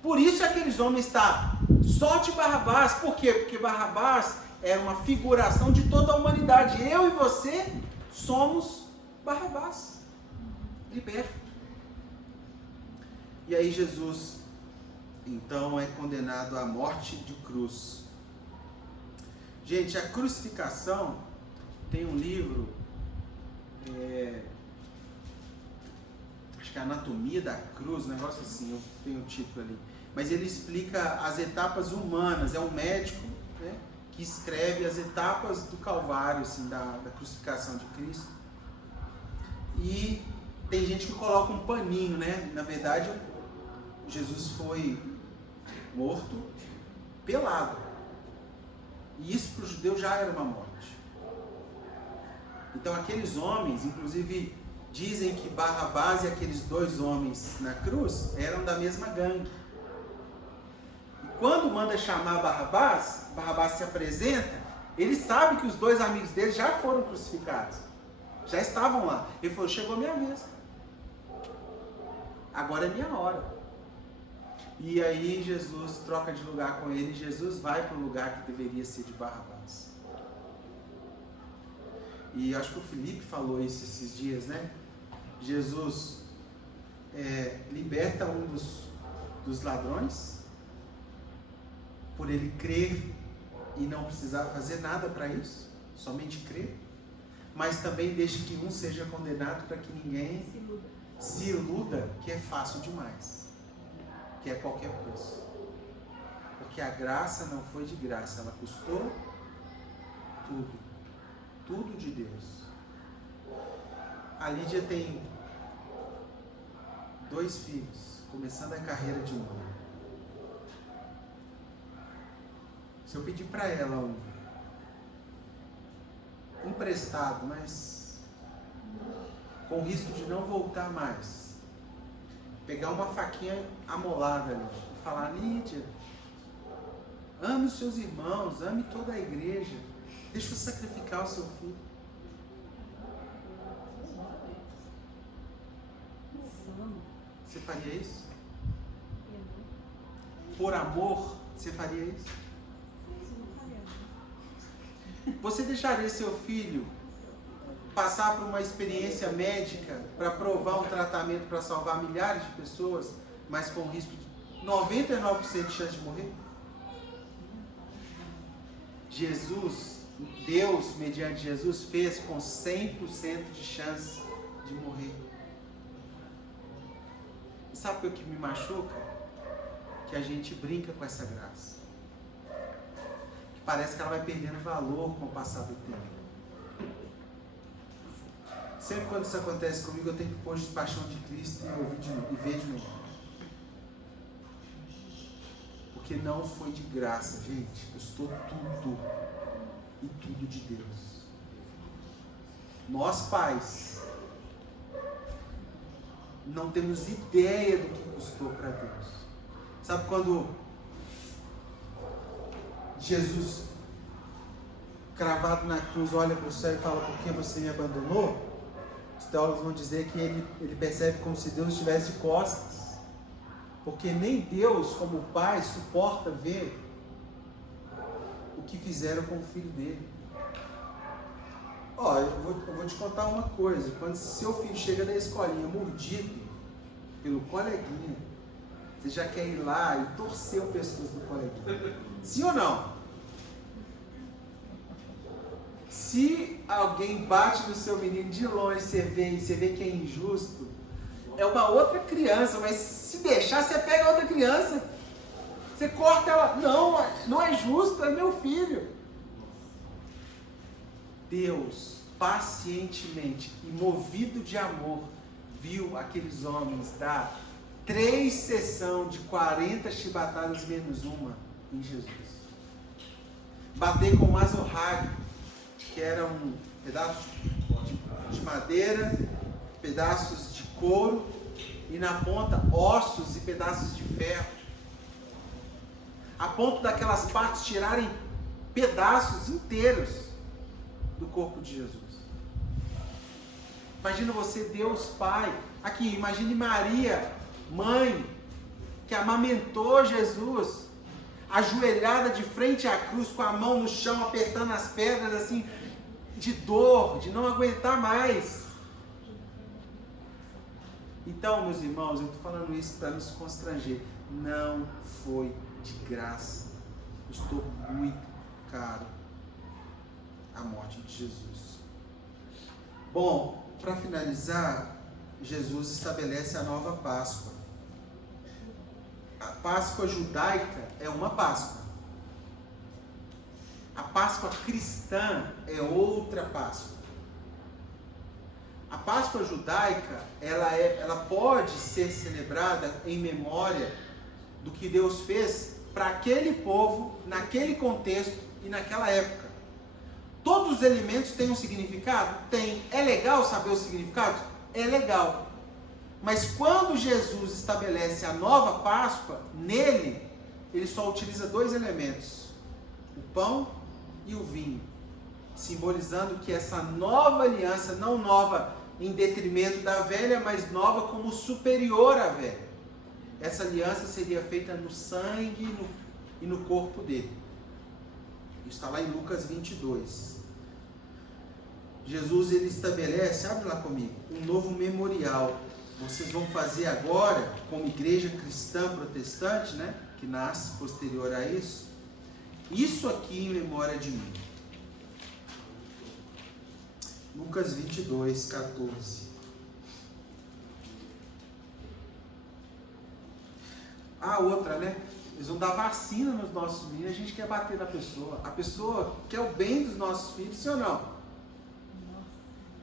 Por isso aqueles homens estão, solte Barrabás. Por quê? Porque Barrabás é uma figuração de toda a humanidade. Eu e você somos Barrabás, liberto. E aí Jesus, então, é condenado à morte de cruz. Gente, a crucificação, tem um livro, acho que é Anatomia da Cruz, um negócio assim, eu tenho o título ali. Mas ele explica as etapas humanas, é um médico, né, que escreve as etapas do Calvário, assim, da crucificação de Cristo. E tem gente que coloca um paninho, né? Na verdade, Jesus foi morto pelado. E isso para o judeu já era uma morte. Então aqueles homens, inclusive, dizem que Barrabás e aqueles dois homens na cruz eram da mesma gangue. Quando manda chamar Barrabás, Barrabás se apresenta, ele sabe que os dois amigos dele já foram crucificados. Já estavam lá. Ele falou, chegou a minha vez. Agora é minha hora. E aí Jesus troca de lugar com ele, e Jesus vai para o lugar que deveria ser de Barrabás. E acho que o Felipe falou isso esses dias, né? Jesus liberta um dos ladrões, por ele crer e não precisar fazer nada para isso, somente crer, mas também deixa que um seja condenado para que ninguém se iluda, que é fácil demais, que é qualquer preço, porque a graça não foi de graça, ela custou tudo de Deus. A Lídia tem 2 filhos, começando a carreira de novo. Se eu pedir para ela um emprestado, mas com risco de não voltar mais, pegar uma faquinha amolada ali e falar, Lídia, ame os seus irmãos, ame toda a igreja, deixa eu sacrificar o seu filho. Você faria isso? Por amor, você faria isso? Você deixaria seu filho passar por uma experiência médica para provar um tratamento para salvar milhares de pessoas, mas com risco de 99% de chance de morrer? Deus, mediante Jesus, fez com 100% de chance de morrer. E sabe o que me machuca? Que a gente brinca com essa graça. Que parece que ela vai perdendo valor com o passar do tempo. Sempre quando isso acontece comigo, eu tenho que pôr de paixão de Cristo e ver de novo. Porque não foi de graça, gente. Custou tudo. E tudo de Deus. Nós, pais, não temos ideia do que custou para Deus. Sabe quando Jesus, cravado na cruz, olha para o céu e fala: por que você me abandonou? Os teólogos vão dizer que ele percebe como se Deus estivesse de costas. Porque nem Deus, como Pai, suporta ver o que fizeram com o filho dele. Ó, eu vou te contar uma coisa. Quando seu filho chega da escolinha mordido pelo coleguinha, você já quer ir lá e torcer o pescoço do coleguinha. Sim ou não? Se alguém bate no seu menino de longe, você vê que é injusto, é uma outra criança, mas se deixar, você pega outra criança. Você corta ela. Não é justo, é meu filho. Deus, pacientemente e movido de amor, viu aqueles homens dar 3 sessões de 40 chibatadas menos uma em Jesus. Bater com um azorrague, que era um pedaço de madeira, pedaços de couro e na ponta ossos e pedaços de ferro, a ponto daquelas partes tirarem pedaços inteiros do corpo de Jesus. Imagina você, Deus Pai, aqui, imagine Maria, mãe, que amamentou Jesus, ajoelhada de frente à cruz, com a mão no chão, apertando as pedras, assim, de dor, de não aguentar mais. Então, meus irmãos, eu estou falando isso para nos constranger. Não foi de graça. Custou muito caro a morte de Jesus. Bom, para finalizar, Jesus estabelece a nova Páscoa. A Páscoa judaica é uma Páscoa. A Páscoa cristã é outra Páscoa. A Páscoa judaica, ela pode ser celebrada em memória do que Deus fez para aquele povo, naquele contexto e naquela época. Todos os elementos têm um significado? Tem. É legal saber o significado? É legal. Mas quando Jesus estabelece a nova Páscoa, nele, ele só utiliza 2 elementos: o pão e o vinho, simbolizando que essa nova aliança, não nova em detrimento da velha, mas nova como superior à velha. Essa aliança seria feita no sangue e no corpo dele. Isso está lá em Lucas 22. Jesus, ele estabelece, abre lá comigo, um novo memorial. Vocês vão fazer agora, como igreja cristã protestante, né, que nasce posterior a isso aqui em memória de mim. Lucas 22, 14. A outra, né? Eles vão dar vacina nos nossos meninos, a gente quer bater na pessoa. A pessoa quer o bem dos nossos filhos, sim ou não?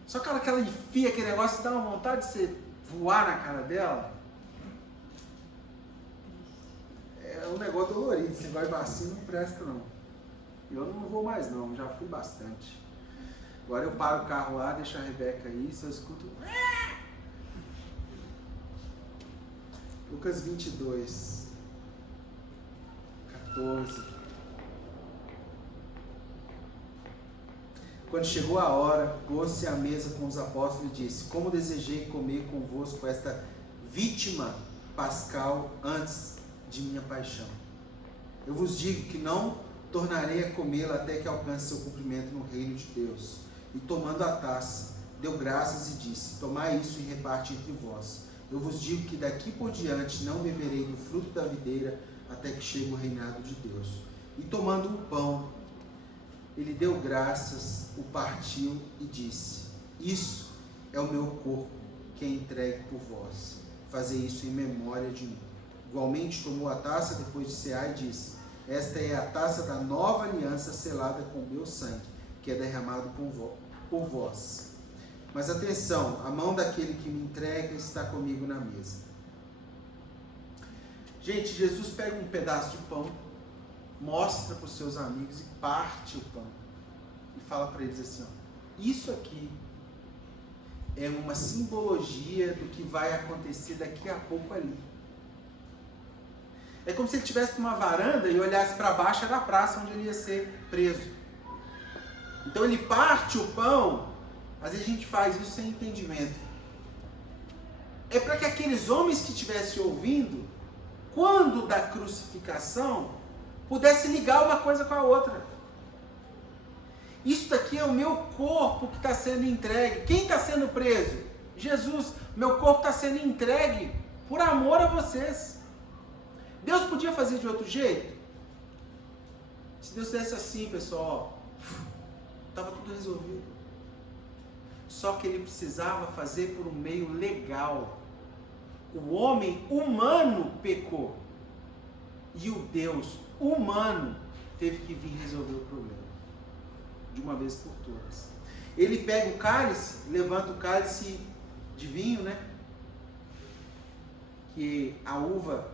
Só que a hora que ela enfia aquele negócio, dá uma vontade de você voar na cara dela. É um negócio dolorido, esse negócio de vacina não presta não. Eu não vou mais não, já fui bastante. Agora eu paro o carro lá, deixo a Rebeca aí, se eu escuto... Lucas 22, 14. Quando chegou a hora, pôs-se à mesa com os apóstolos e disse: como desejei comer convosco esta vítima pascal antes de minha paixão. Eu vos digo que não tornarei a comê-la até que alcance seu cumprimento no reino de Deus. E tomando a taça, deu graças e disse: tomai isso e reparte entre vós. Eu vos digo que daqui por diante não beberei do fruto da videira até que chegue o reinado de Deus. E tomando um pão, ele deu graças, o partiu e disse: isso é o meu corpo, que é entregue por vós. Fazei isso em memória de mim. Igualmente tomou a taça depois de cear e disse: esta é a taça da nova aliança selada com o meu sangue, que é derramado por vós. Mas atenção, a mão daquele que me entrega está comigo na mesa. Gente, Jesus pega um pedaço de pão, mostra para os seus amigos e parte o pão. E fala para eles assim, ó, isso aqui é uma simbologia do que vai acontecer daqui a pouco ali. É como se ele estivesse numa varanda e olhasse para baixo, era a praça onde ele ia ser preso. Então ele parte o pão. Às vezes a gente faz isso sem entendimento. É para que aqueles homens que estivessem ouvindo, quando da crucificação, pudessem ligar uma coisa com a outra. Isso daqui é o meu corpo que está sendo entregue. Quem está sendo preso? Jesus. Meu corpo está sendo entregue por amor a vocês. Deus podia fazer de outro jeito? Se Deus fizesse assim, pessoal, estava tudo resolvido. Só que ele precisava fazer por um meio legal. O homem humano pecou. E o Deus humano teve que vir resolver o problema. De uma vez por todas. Ele pega o cálice, levanta o cálice de vinho, né? Que a uva,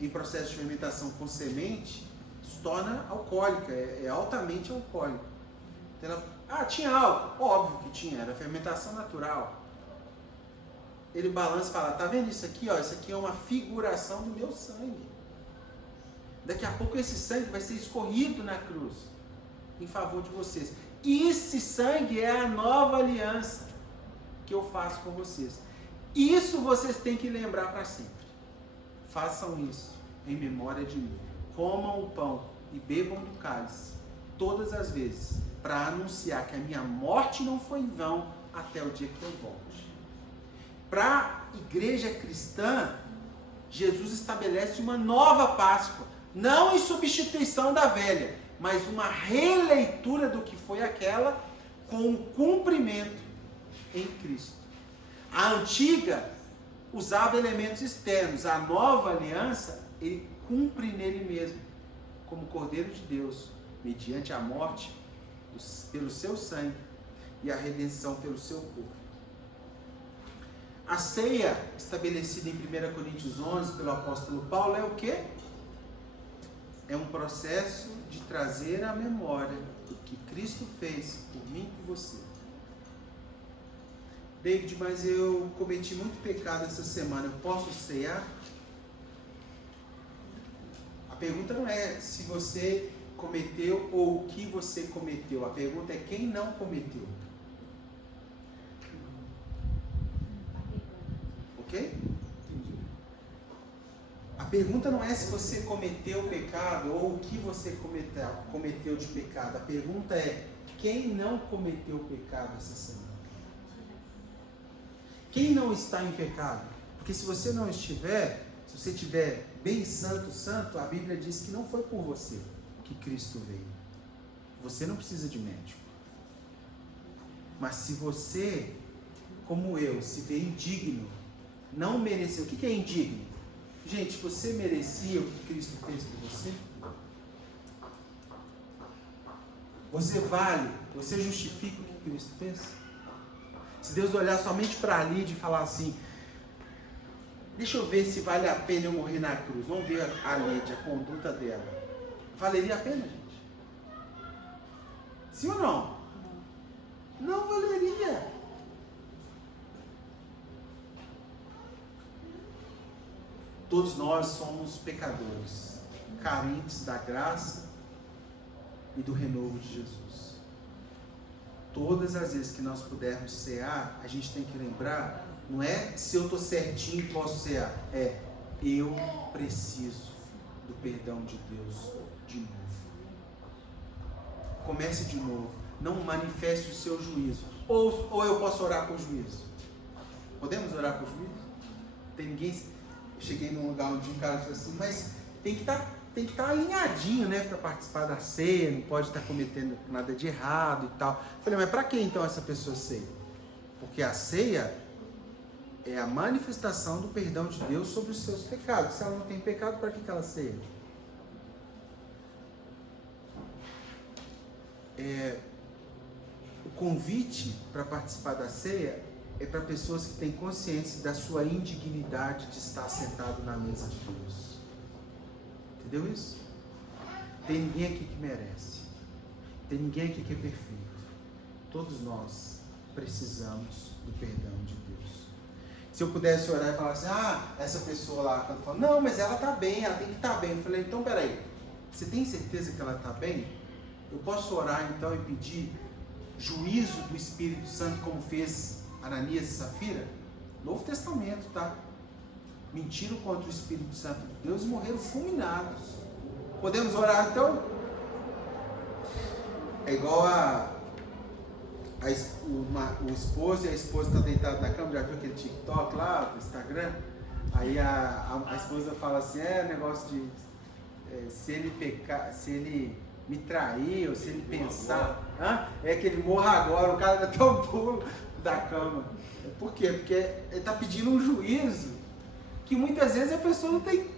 em processo de fermentação com semente, se torna alcoólica, é altamente alcoólica. Então ela, tinha álcool? Óbvio que tinha, era fermentação natural. Ele balança e fala, tá vendo isso aqui? Ó, isso aqui é uma figuração do meu sangue. Daqui a pouco esse sangue vai ser escorrido na cruz, em favor de vocês. E esse sangue é a nova aliança que eu faço com vocês. Isso vocês têm que lembrar para sempre. Façam isso em memória de mim. Comam o pão e bebam do cálice todas as vezes, para anunciar que a minha morte não foi em vão até o dia que eu volte. Para a igreja cristã, Jesus estabelece uma nova Páscoa, não em substituição da velha, mas uma releitura do que foi aquela, com o cumprimento em Cristo. A antiga usava elementos externos, a nova aliança, ele cumpre nele mesmo, como Cordeiro de Deus, mediante a morte pelo seu sangue e a redenção pelo seu corpo. A ceia, estabelecida em 1 Coríntios 11 pelo apóstolo Paulo, é o quê? É um processo de trazer à memória o que Cristo fez por mim e por você. David, mas eu cometi muito pecado essa semana, eu posso ceiar? A pergunta não é se você cometeu ou o que você cometeu. A pergunta é quem não cometeu. Ok? A pergunta não é se você cometeu pecado ou o que você cometeu de pecado. A pergunta é quem não cometeu pecado essa semana. Quem não está em pecado? Porque se você não estiver, se você estiver bem santo, a Bíblia diz que não foi por você que Cristo veio. Você não precisa de médico. Mas se você, como eu, se vê indigno, não mereceu. O que é indigno? Gente, você merecia o que Cristo fez por você? Você vale? Você justifica o que Cristo fez? Se Deus olhar somente para ali e falar assim, deixa eu ver se vale a pena eu morrer na cruz. Vamos ver a Lídia, a conduta dela. Valeria a pena, gente? Sim ou não? Não valeria. Todos nós somos pecadores, carentes da graça e do renovo de Jesus. Todas as vezes que nós pudermos cear, a gente tem que lembrar, não é se eu estou certinho e posso cear, é eu preciso do perdão de Deus de novo. Comece de novo, não manifeste o seu juízo, Ou eu posso orar com juízo? Podemos orar com juízo? Tem ninguém... Eu cheguei num lugar onde um cara disse assim, mas tem que estar alinhadinho, né, para participar da ceia, não pode estar cometendo nada de errado e tal. Eu falei, mas para que então essa pessoa ceia? Porque a ceia é a manifestação do perdão de Deus sobre os seus pecados. Se ela não tem pecado, para que ela ceia? O convite para participar da ceia é para pessoas que têm consciência da sua indignidade de estar sentado na mesa de Deus. Entendeu isso? Tem ninguém aqui que merece. Tem ninguém aqui que é perfeito. Todos nós precisamos do perdão de Deus. Se eu pudesse orar e falar assim, essa pessoa lá, quando fala, não, mas ela está bem, ela tem que estar bem. Eu falei, então peraí, você tem certeza que ela está bem? Eu posso orar então e pedir juízo do Espírito Santo como fez Ananias e Safira? Novo Testamento, tá? Mentiram contra o Espírito Santo de Deus e morreram fulminados. Podemos orar então? É igual o esposo e a esposa estão deitados na cama, já viu aquele TikTok lá do Instagram? Aí a esposa fala assim, negócio de se ele pecar, se ele me trair, ou se ele pensar, é que ele morra agora, o cara dá tão pulo da cama. Por quê? Porque ele está pedindo um juízo que muitas vezes a pessoa não tem,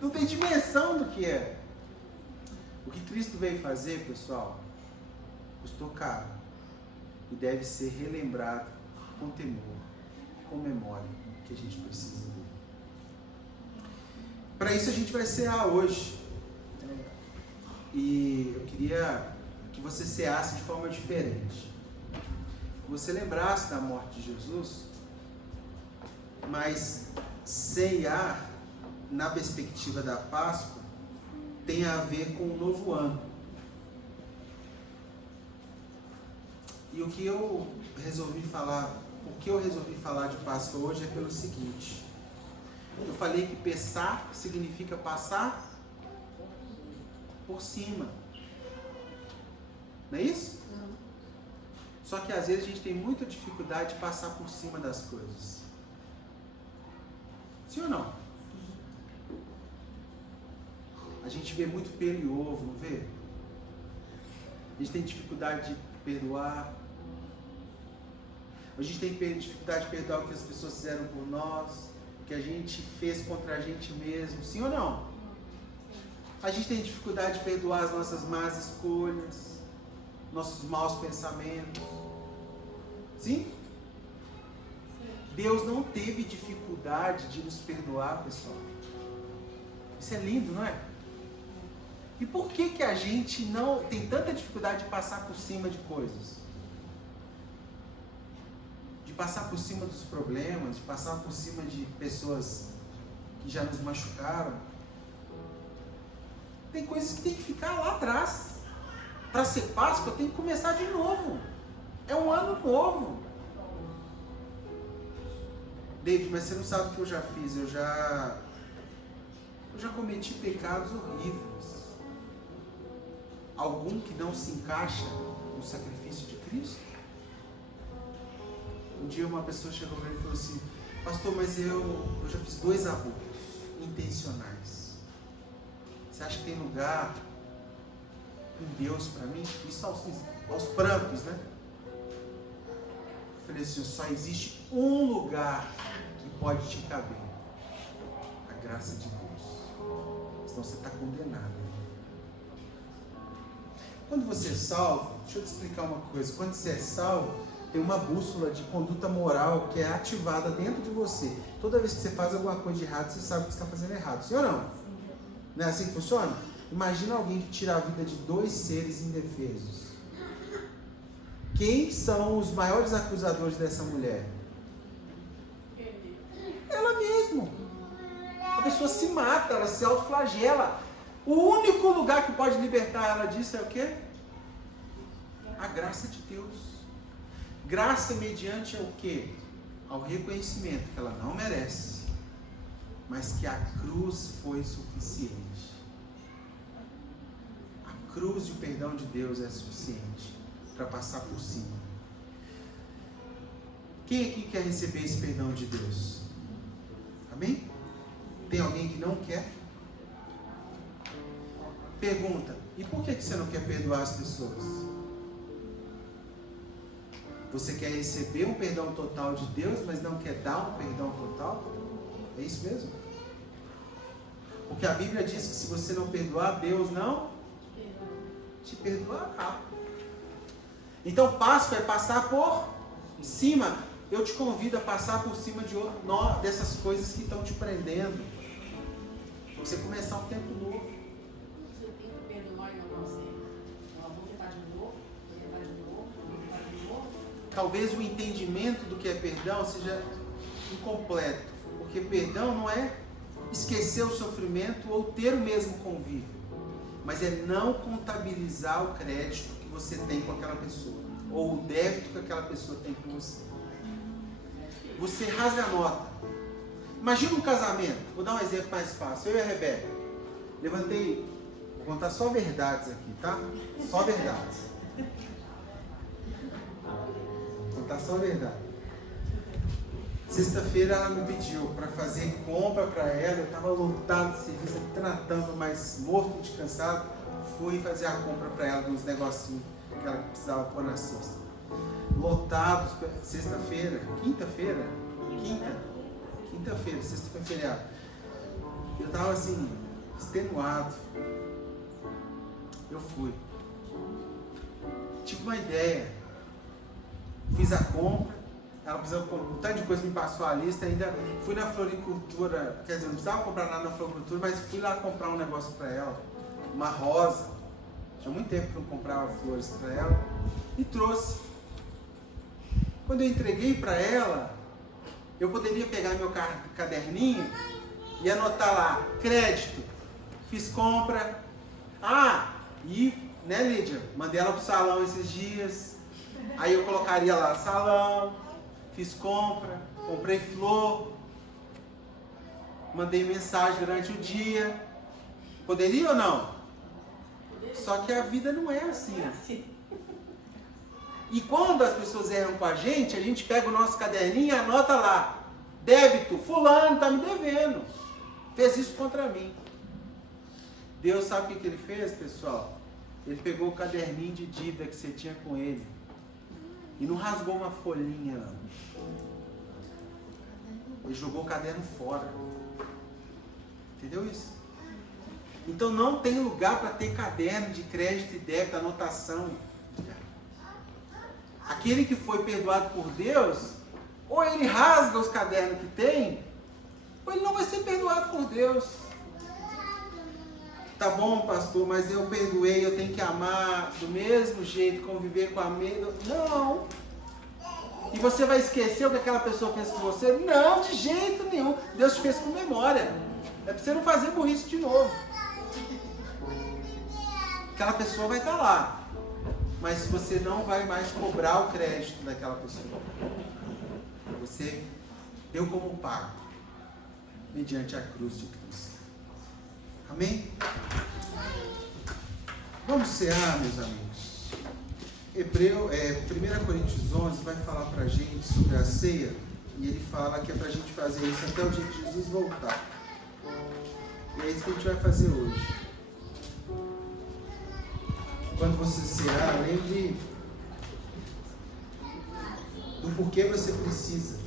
não tem dimensão do que é. O que Cristo veio fazer, pessoal, custou caro e deve ser relembrado com temor, com memória, que a gente precisa dele. Para isso a gente vai cear hoje. E eu queria que você ceasse de forma diferente. Que você lembrasse da morte de Jesus, mas cear na perspectiva da Páscoa tem a ver com o novo ano. E o que eu resolvi falar, de Páscoa hoje é pelo seguinte. Eu falei que pesar significa passar por cima. Não é isso? Não. Só que às vezes a gente tem muita dificuldade de passar por cima das coisas. Sim ou não? A gente vê muito pelo e ovo, não vê? A gente tem dificuldade de perdoar. A gente tem dificuldade de perdoar o que as pessoas fizeram por nós, o que a gente fez contra a gente mesmo. Sim ou não? A gente tem dificuldade de perdoar as nossas más escolhas, nossos maus pensamentos. Sim? Deus não teve dificuldade de nos perdoar, pessoal. Isso é lindo, não é? E por que a gente não tem tanta dificuldade de passar por cima de coisas? De passar por cima dos problemas, de passar por cima de pessoas que já nos machucaram? Tem coisas que tem que ficar lá atrás. Para ser Páscoa tem que começar de novo. É um ano novo. David, mas você não sabe o que eu já fiz. Eu já cometi pecados horríveis. Algum que não se encaixa no sacrifício de Cristo? Um dia uma pessoa chegou para mim e falou assim, pastor, mas eu já fiz 2 abortos intencionais. Você acha que tem lugar em Deus para mim? Isso aos prantos, né? Eu falei assim, só existe um lugar que pode te caber. A graça de Deus. Senão você está condenado. Quando você é salvo, deixa eu te explicar uma coisa. Quando você é salvo, tem uma bússola de conduta moral que é ativada dentro de você. Toda vez que você faz alguma coisa de errado, você sabe que você está fazendo errado. Sim ou não? Não é assim que funciona? Imagina alguém que tira a vida de 2 seres indefesos. Quem são os maiores acusadores dessa mulher? Ela mesma. A pessoa se mata, ela se autoflagela. O único lugar que pode libertar ela disso é o quê? A graça de Deus. Graça mediante o quê? Ao reconhecimento que ela não merece, mas que a cruz foi suficiente. A cruz e o perdão de Deus é suficiente para passar por cima. Quem aqui quer receber esse perdão de Deus? Amém? Tem alguém que não quer? Pergunta: e por que você não quer perdoar as pessoas? Você quer receber um perdão total de Deus, mas não quer dar um perdão total? É isso mesmo? Porque a Bíblia diz que se você não perdoar, Deus não te perdoará. Então Páscoa é passar por cima. Eu te convido a passar por cima dessas coisas que estão te prendendo. Pra você começar um tempo novo. Você tem que perdoar e não sempre. Ela vou tentar de novo, vou tentar de novo, vou tentar de novo. Talvez o entendimento do que é perdão seja incompleto. Porque perdão não é esquecer o sofrimento ou ter o mesmo convívio. Mas é não contabilizar o crédito que você tem com aquela pessoa. Ou o débito que aquela pessoa tem com você. Você rasga a nota. Imagina um casamento. Vou dar um exemplo mais fácil. Eu e a Rebeca. Levantei. Vou contar só verdades aqui, tá? Só verdades. Vou contar só verdade. Sexta-feira ela me pediu para fazer compra para ela. Eu estava lotado de serviço, tratando, mas morto de cansado. Fui fazer a compra para ela de uns negocinhos que ela precisava pôr na cesta. Lotados, sexta-feira, quinta-feira, sexta-feira, feriado. Eu estava assim, extenuado. Eu fui. Tive uma ideia. Fiz a compra. Ela precisava, um tanto de coisa me passou a lista. Ainda fui na floricultura. Quer dizer, não precisava comprar nada na floricultura, mas fui lá comprar um negócio para ela. Uma rosa. Tinha muito tempo que eu não comprava flores para ela. E trouxe. Quando eu entreguei para ela, eu poderia pegar meu caderninho e anotar lá, crédito, fiz compra. Né, Lídia? Mandei ela pro salão esses dias. Aí eu colocaria lá, salão, fiz compra, comprei flor, mandei mensagem durante o dia. Poderia ou não? Só que a vida não é assim. E quando as pessoas erram com a gente pega o nosso caderninho e anota lá, débito, fulano está me devendo, fez isso contra mim. Deus sabe o que ele fez, pessoal? Ele pegou o caderninho de dívida que você tinha com ele e não rasgou uma folhinha, não. Ele jogou o caderno fora. Entendeu isso? Então não tem lugar para ter caderno de crédito e débito, anotação. Aquele que foi perdoado por Deus, ou ele rasga os cadernos que tem, ou ele não vai ser perdoado por Deus. Tá bom, pastor, mas eu perdoei, eu tenho que amar do mesmo jeito, conviver com a mesma... Não! E você vai esquecer o que aquela pessoa fez com você? Não, de jeito nenhum. Deus te fez com memória. É para você não fazer burrice de novo. Aquela pessoa vai estar lá. Mas você não vai mais cobrar o crédito daquela pessoa. Você deu como pago mediante a cruz de Cristo. Amém? Vamos cear, meus amigos. 1 Coríntios 11 vai falar para a gente sobre a ceia. E ele fala que é para a gente fazer isso até o dia que Jesus voltar. E é isso que a gente vai fazer hoje. Quando você cear, lembre do porquê você precisa.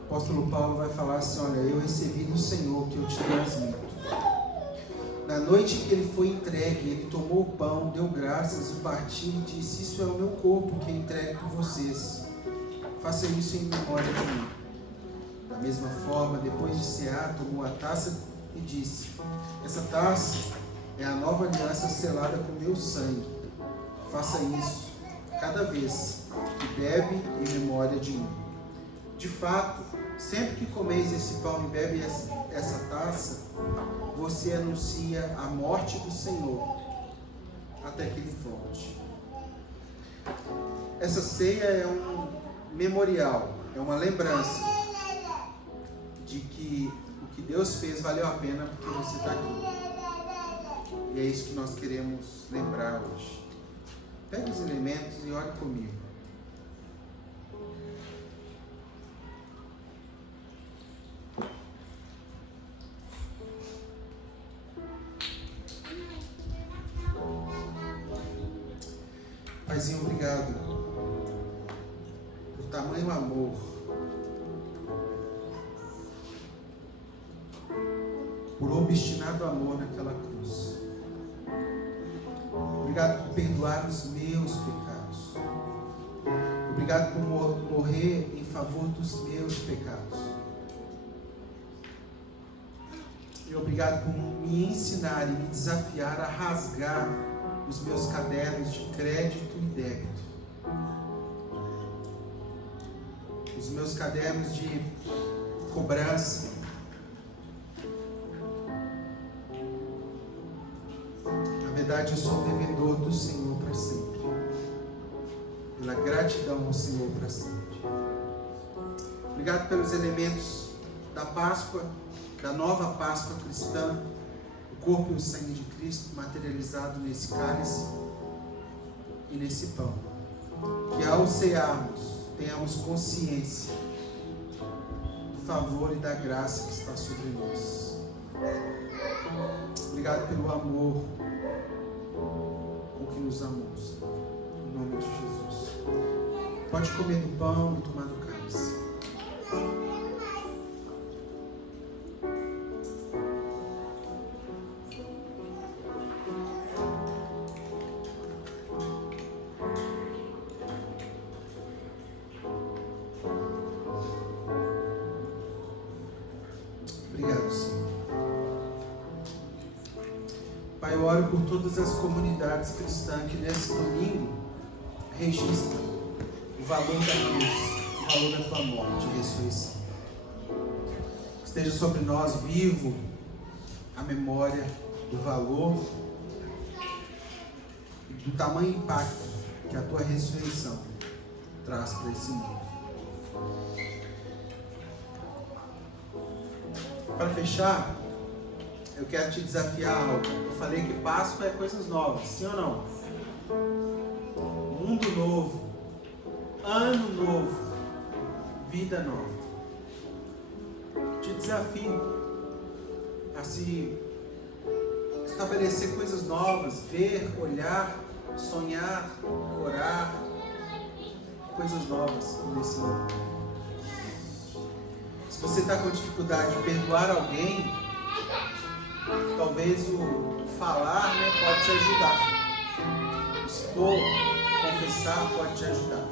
O apóstolo Paulo vai falar assim: olha, eu recebi do Senhor que eu te transmito. Na noite em que ele foi entregue, ele tomou o pão, deu graças, o partiu e disse: isso é o meu corpo que é entregue por vocês. Faça isso em memória de mim. Da mesma forma, depois de cear, tomou a taça e disse: essa taça é a nova aliança selada com meu sangue. Faça isso cada vez que bebe em memória de mim. De fato, sempre que comeis esse pão e bebe essa taça, você anuncia a morte do Senhor até que ele volte. Essa ceia é um memorial, é uma lembrança de que o que Deus fez valeu a pena porque você está aqui. E é isso que nós queremos lembrar hoje. Pegue os elementos e ore comigo. Paizinho, obrigado por tamanho amor, por obstinado amor naquela cruz. Obrigado por perdoar os meus pecados. Obrigado por morrer em favor dos meus pecados. E obrigado por me ensinar e me desafiar a rasgar os meus cadernos de crédito e débito. Os meus cadernos de cobrança. Na verdade, eu sou devedor do Senhor para sempre. Pela gratidão ao Senhor para sempre. Obrigado pelos elementos da Páscoa, da nova Páscoa cristã, o corpo e o sangue de Cristo materializado nesse cálice e nesse pão. Que ao cearmos, tenhamos consciência do favor e da graça que está sobre nós. Obrigado pelo amor com que nos amamos. Em nome de Jesus. Pode comer do pão e tomar do cálice. Obrigado, Senhor. Pai, eu oro por todas as comunidades cristãs que nesse domingo registram o valor da cruz, o valor da tua morte e ressurreição. Que esteja sobre nós vivo a memória do valor e do tamanho impacto que a tua ressurreição traz para esse mundo. Para fechar, eu quero te desafiar algo. Eu falei que Páscoa é coisas novas, sim ou não? Mundo novo, ano novo, vida nova. Te desafio a se estabelecer coisas novas, ver, olhar, sonhar, orar, coisas novas nesse ano. Se você está com dificuldade de perdoar alguém, talvez o falar, pode te ajudar. Expor, confessar pode te ajudar.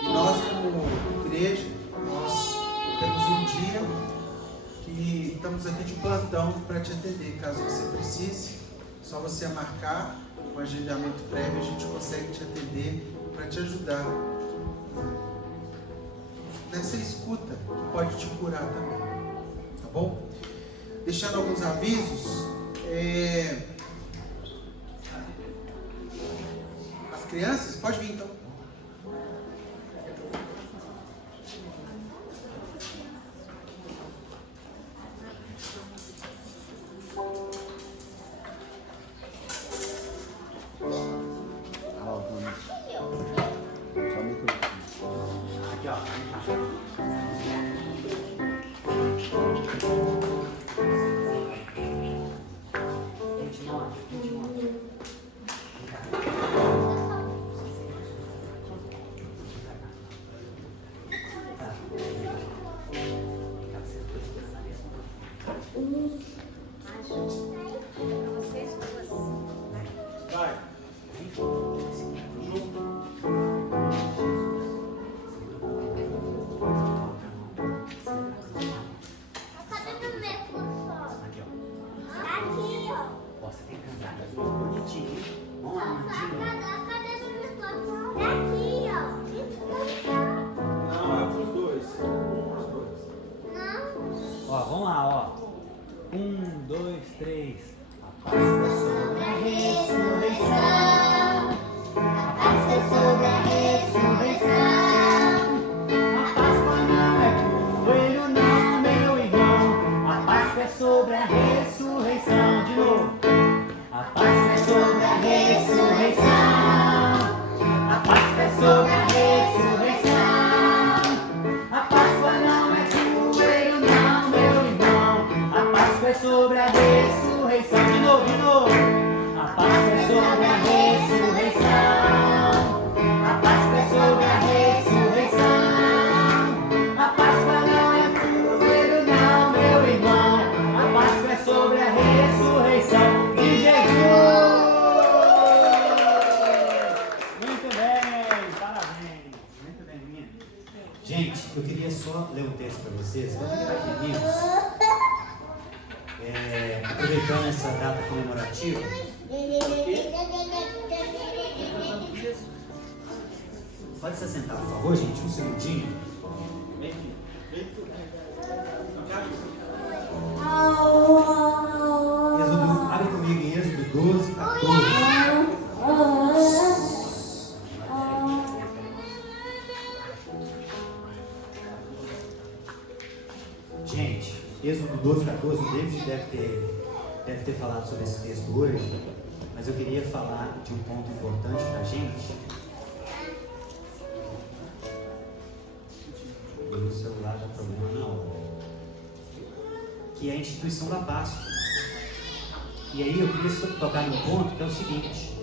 E nós, como igreja, nós temos um dia que estamos aqui de plantão para te atender. Caso você precise, só você marcar um agendamento prévio, a gente consegue te atender para te ajudar nessa escuta que pode te curar também, tá bom? Deixando alguns avisos, as crianças, pode vir então. Vamos lá, ó. 1, 2, 3. A paz da sua ressurreição só ler um texto para vocês. Vamos ficar aqui, amigos. Aproveitando essa data comemorativa. Pode se assentar, por favor, gente, um segundinho. Abre comigo em Êxodo 12, 14. Gente, Êxodo 12, 14, o David deve ter falado sobre esse texto hoje, mas eu queria falar de um ponto importante para a gente. O celular dá problema na hora. Que é a instituição da Páscoa. E aí eu queria tocar num ponto que é o seguinte.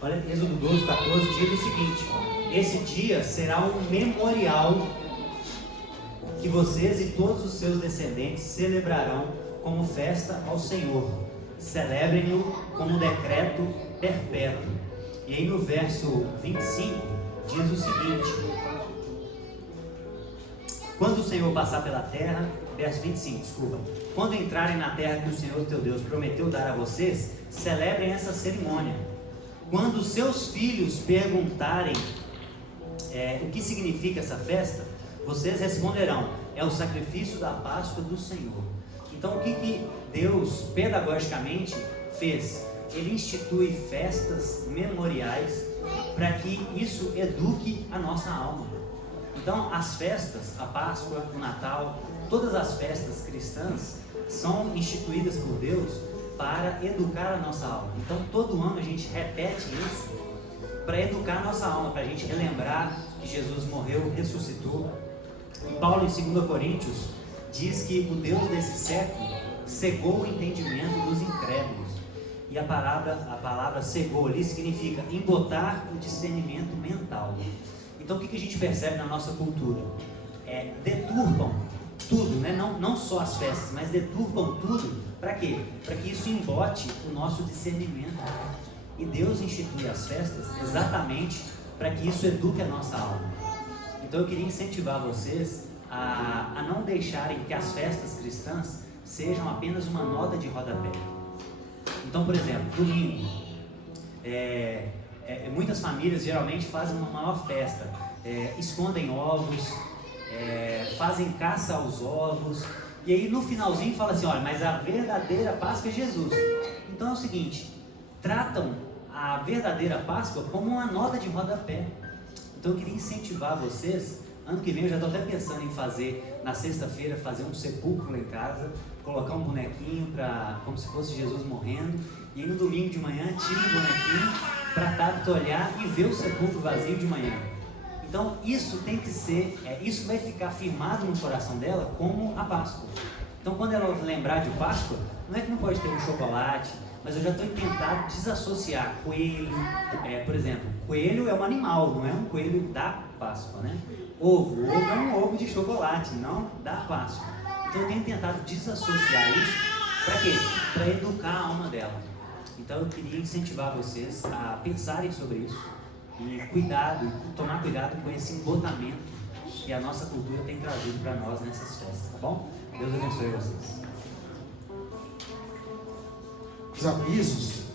Olha, Êxodo 12, 14 diz o seguinte: esse dia será um memorial que vocês e todos os seus descendentes celebrarão como festa ao Senhor. Celebrem-no como decreto perpétuo. E aí no verso 25 diz o seguinte: quando o Senhor passar pela terra, verso 25, desculpa. Quando entrarem na terra que o Senhor teu Deus prometeu dar a vocês, celebrem essa cerimônia. Quando seus filhos perguntarem o que significa essa festa, vocês responderão: é o sacrifício da Páscoa do Senhor. Então o que Deus pedagogicamente fez? Ele institui festas memoriais para que isso eduque a nossa alma. Então as festas, a Páscoa, o Natal, todas as festas cristãs são instituídas por Deus para educar a nossa alma. Então todo ano a gente repete isso para educar a nossa alma, para a gente relembrar que Jesus morreu, ressuscitou. E Paulo em 2 Coríntios diz que o Deus desse século cegou o entendimento dos incrédulos. E a palavra cegou ali significa embotar o discernimento mental. Então o que a gente percebe na nossa cultura? Deturpam tudo, né? Não só as festas, mas deturpam tudo. Para quê? Para que isso embote o nosso discernimento. E Deus institui as festas exatamente para que isso eduque a nossa alma. Então eu queria incentivar vocês a não deixarem que as festas cristãs sejam apenas uma nota de rodapé. Então, por exemplo, domingo, muitas famílias geralmente fazem uma maior festa, escondem ovos, fazem caça aos ovos, e aí no finalzinho fala assim: olha, mas a verdadeira Páscoa é Jesus. Então é o seguinte, tratam a verdadeira Páscoa como uma nota de rodapé. Então eu queria incentivar vocês. Ano que vem eu já estou até pensando em fazer, na sexta-feira, fazer um sepulcro lá em casa, colocar um bonequinho como se fosse Jesus morrendo, e no domingo de manhã tira o bonequinho para Tabita olhar e ver o sepulcro vazio de manhã. Então isso tem que ser, isso vai ficar firmado no coração dela como a Páscoa. Então quando ela lembrar de Páscoa, não é que não pode ter um chocolate, mas eu já estou tentando desassociar coelho, por exemplo, coelho é um animal, não é um coelho da Páscoa, né? Ovo é um ovo de chocolate, não da Páscoa. Então eu tenho tentado desassociar isso, para quê? Para educar a alma dela. Então eu queria incentivar vocês a pensarem sobre isso e tomar cuidado com esse embotamento que a nossa cultura tem trazido para nós nessas festas, tá bom? Deus abençoe vocês. Os avisos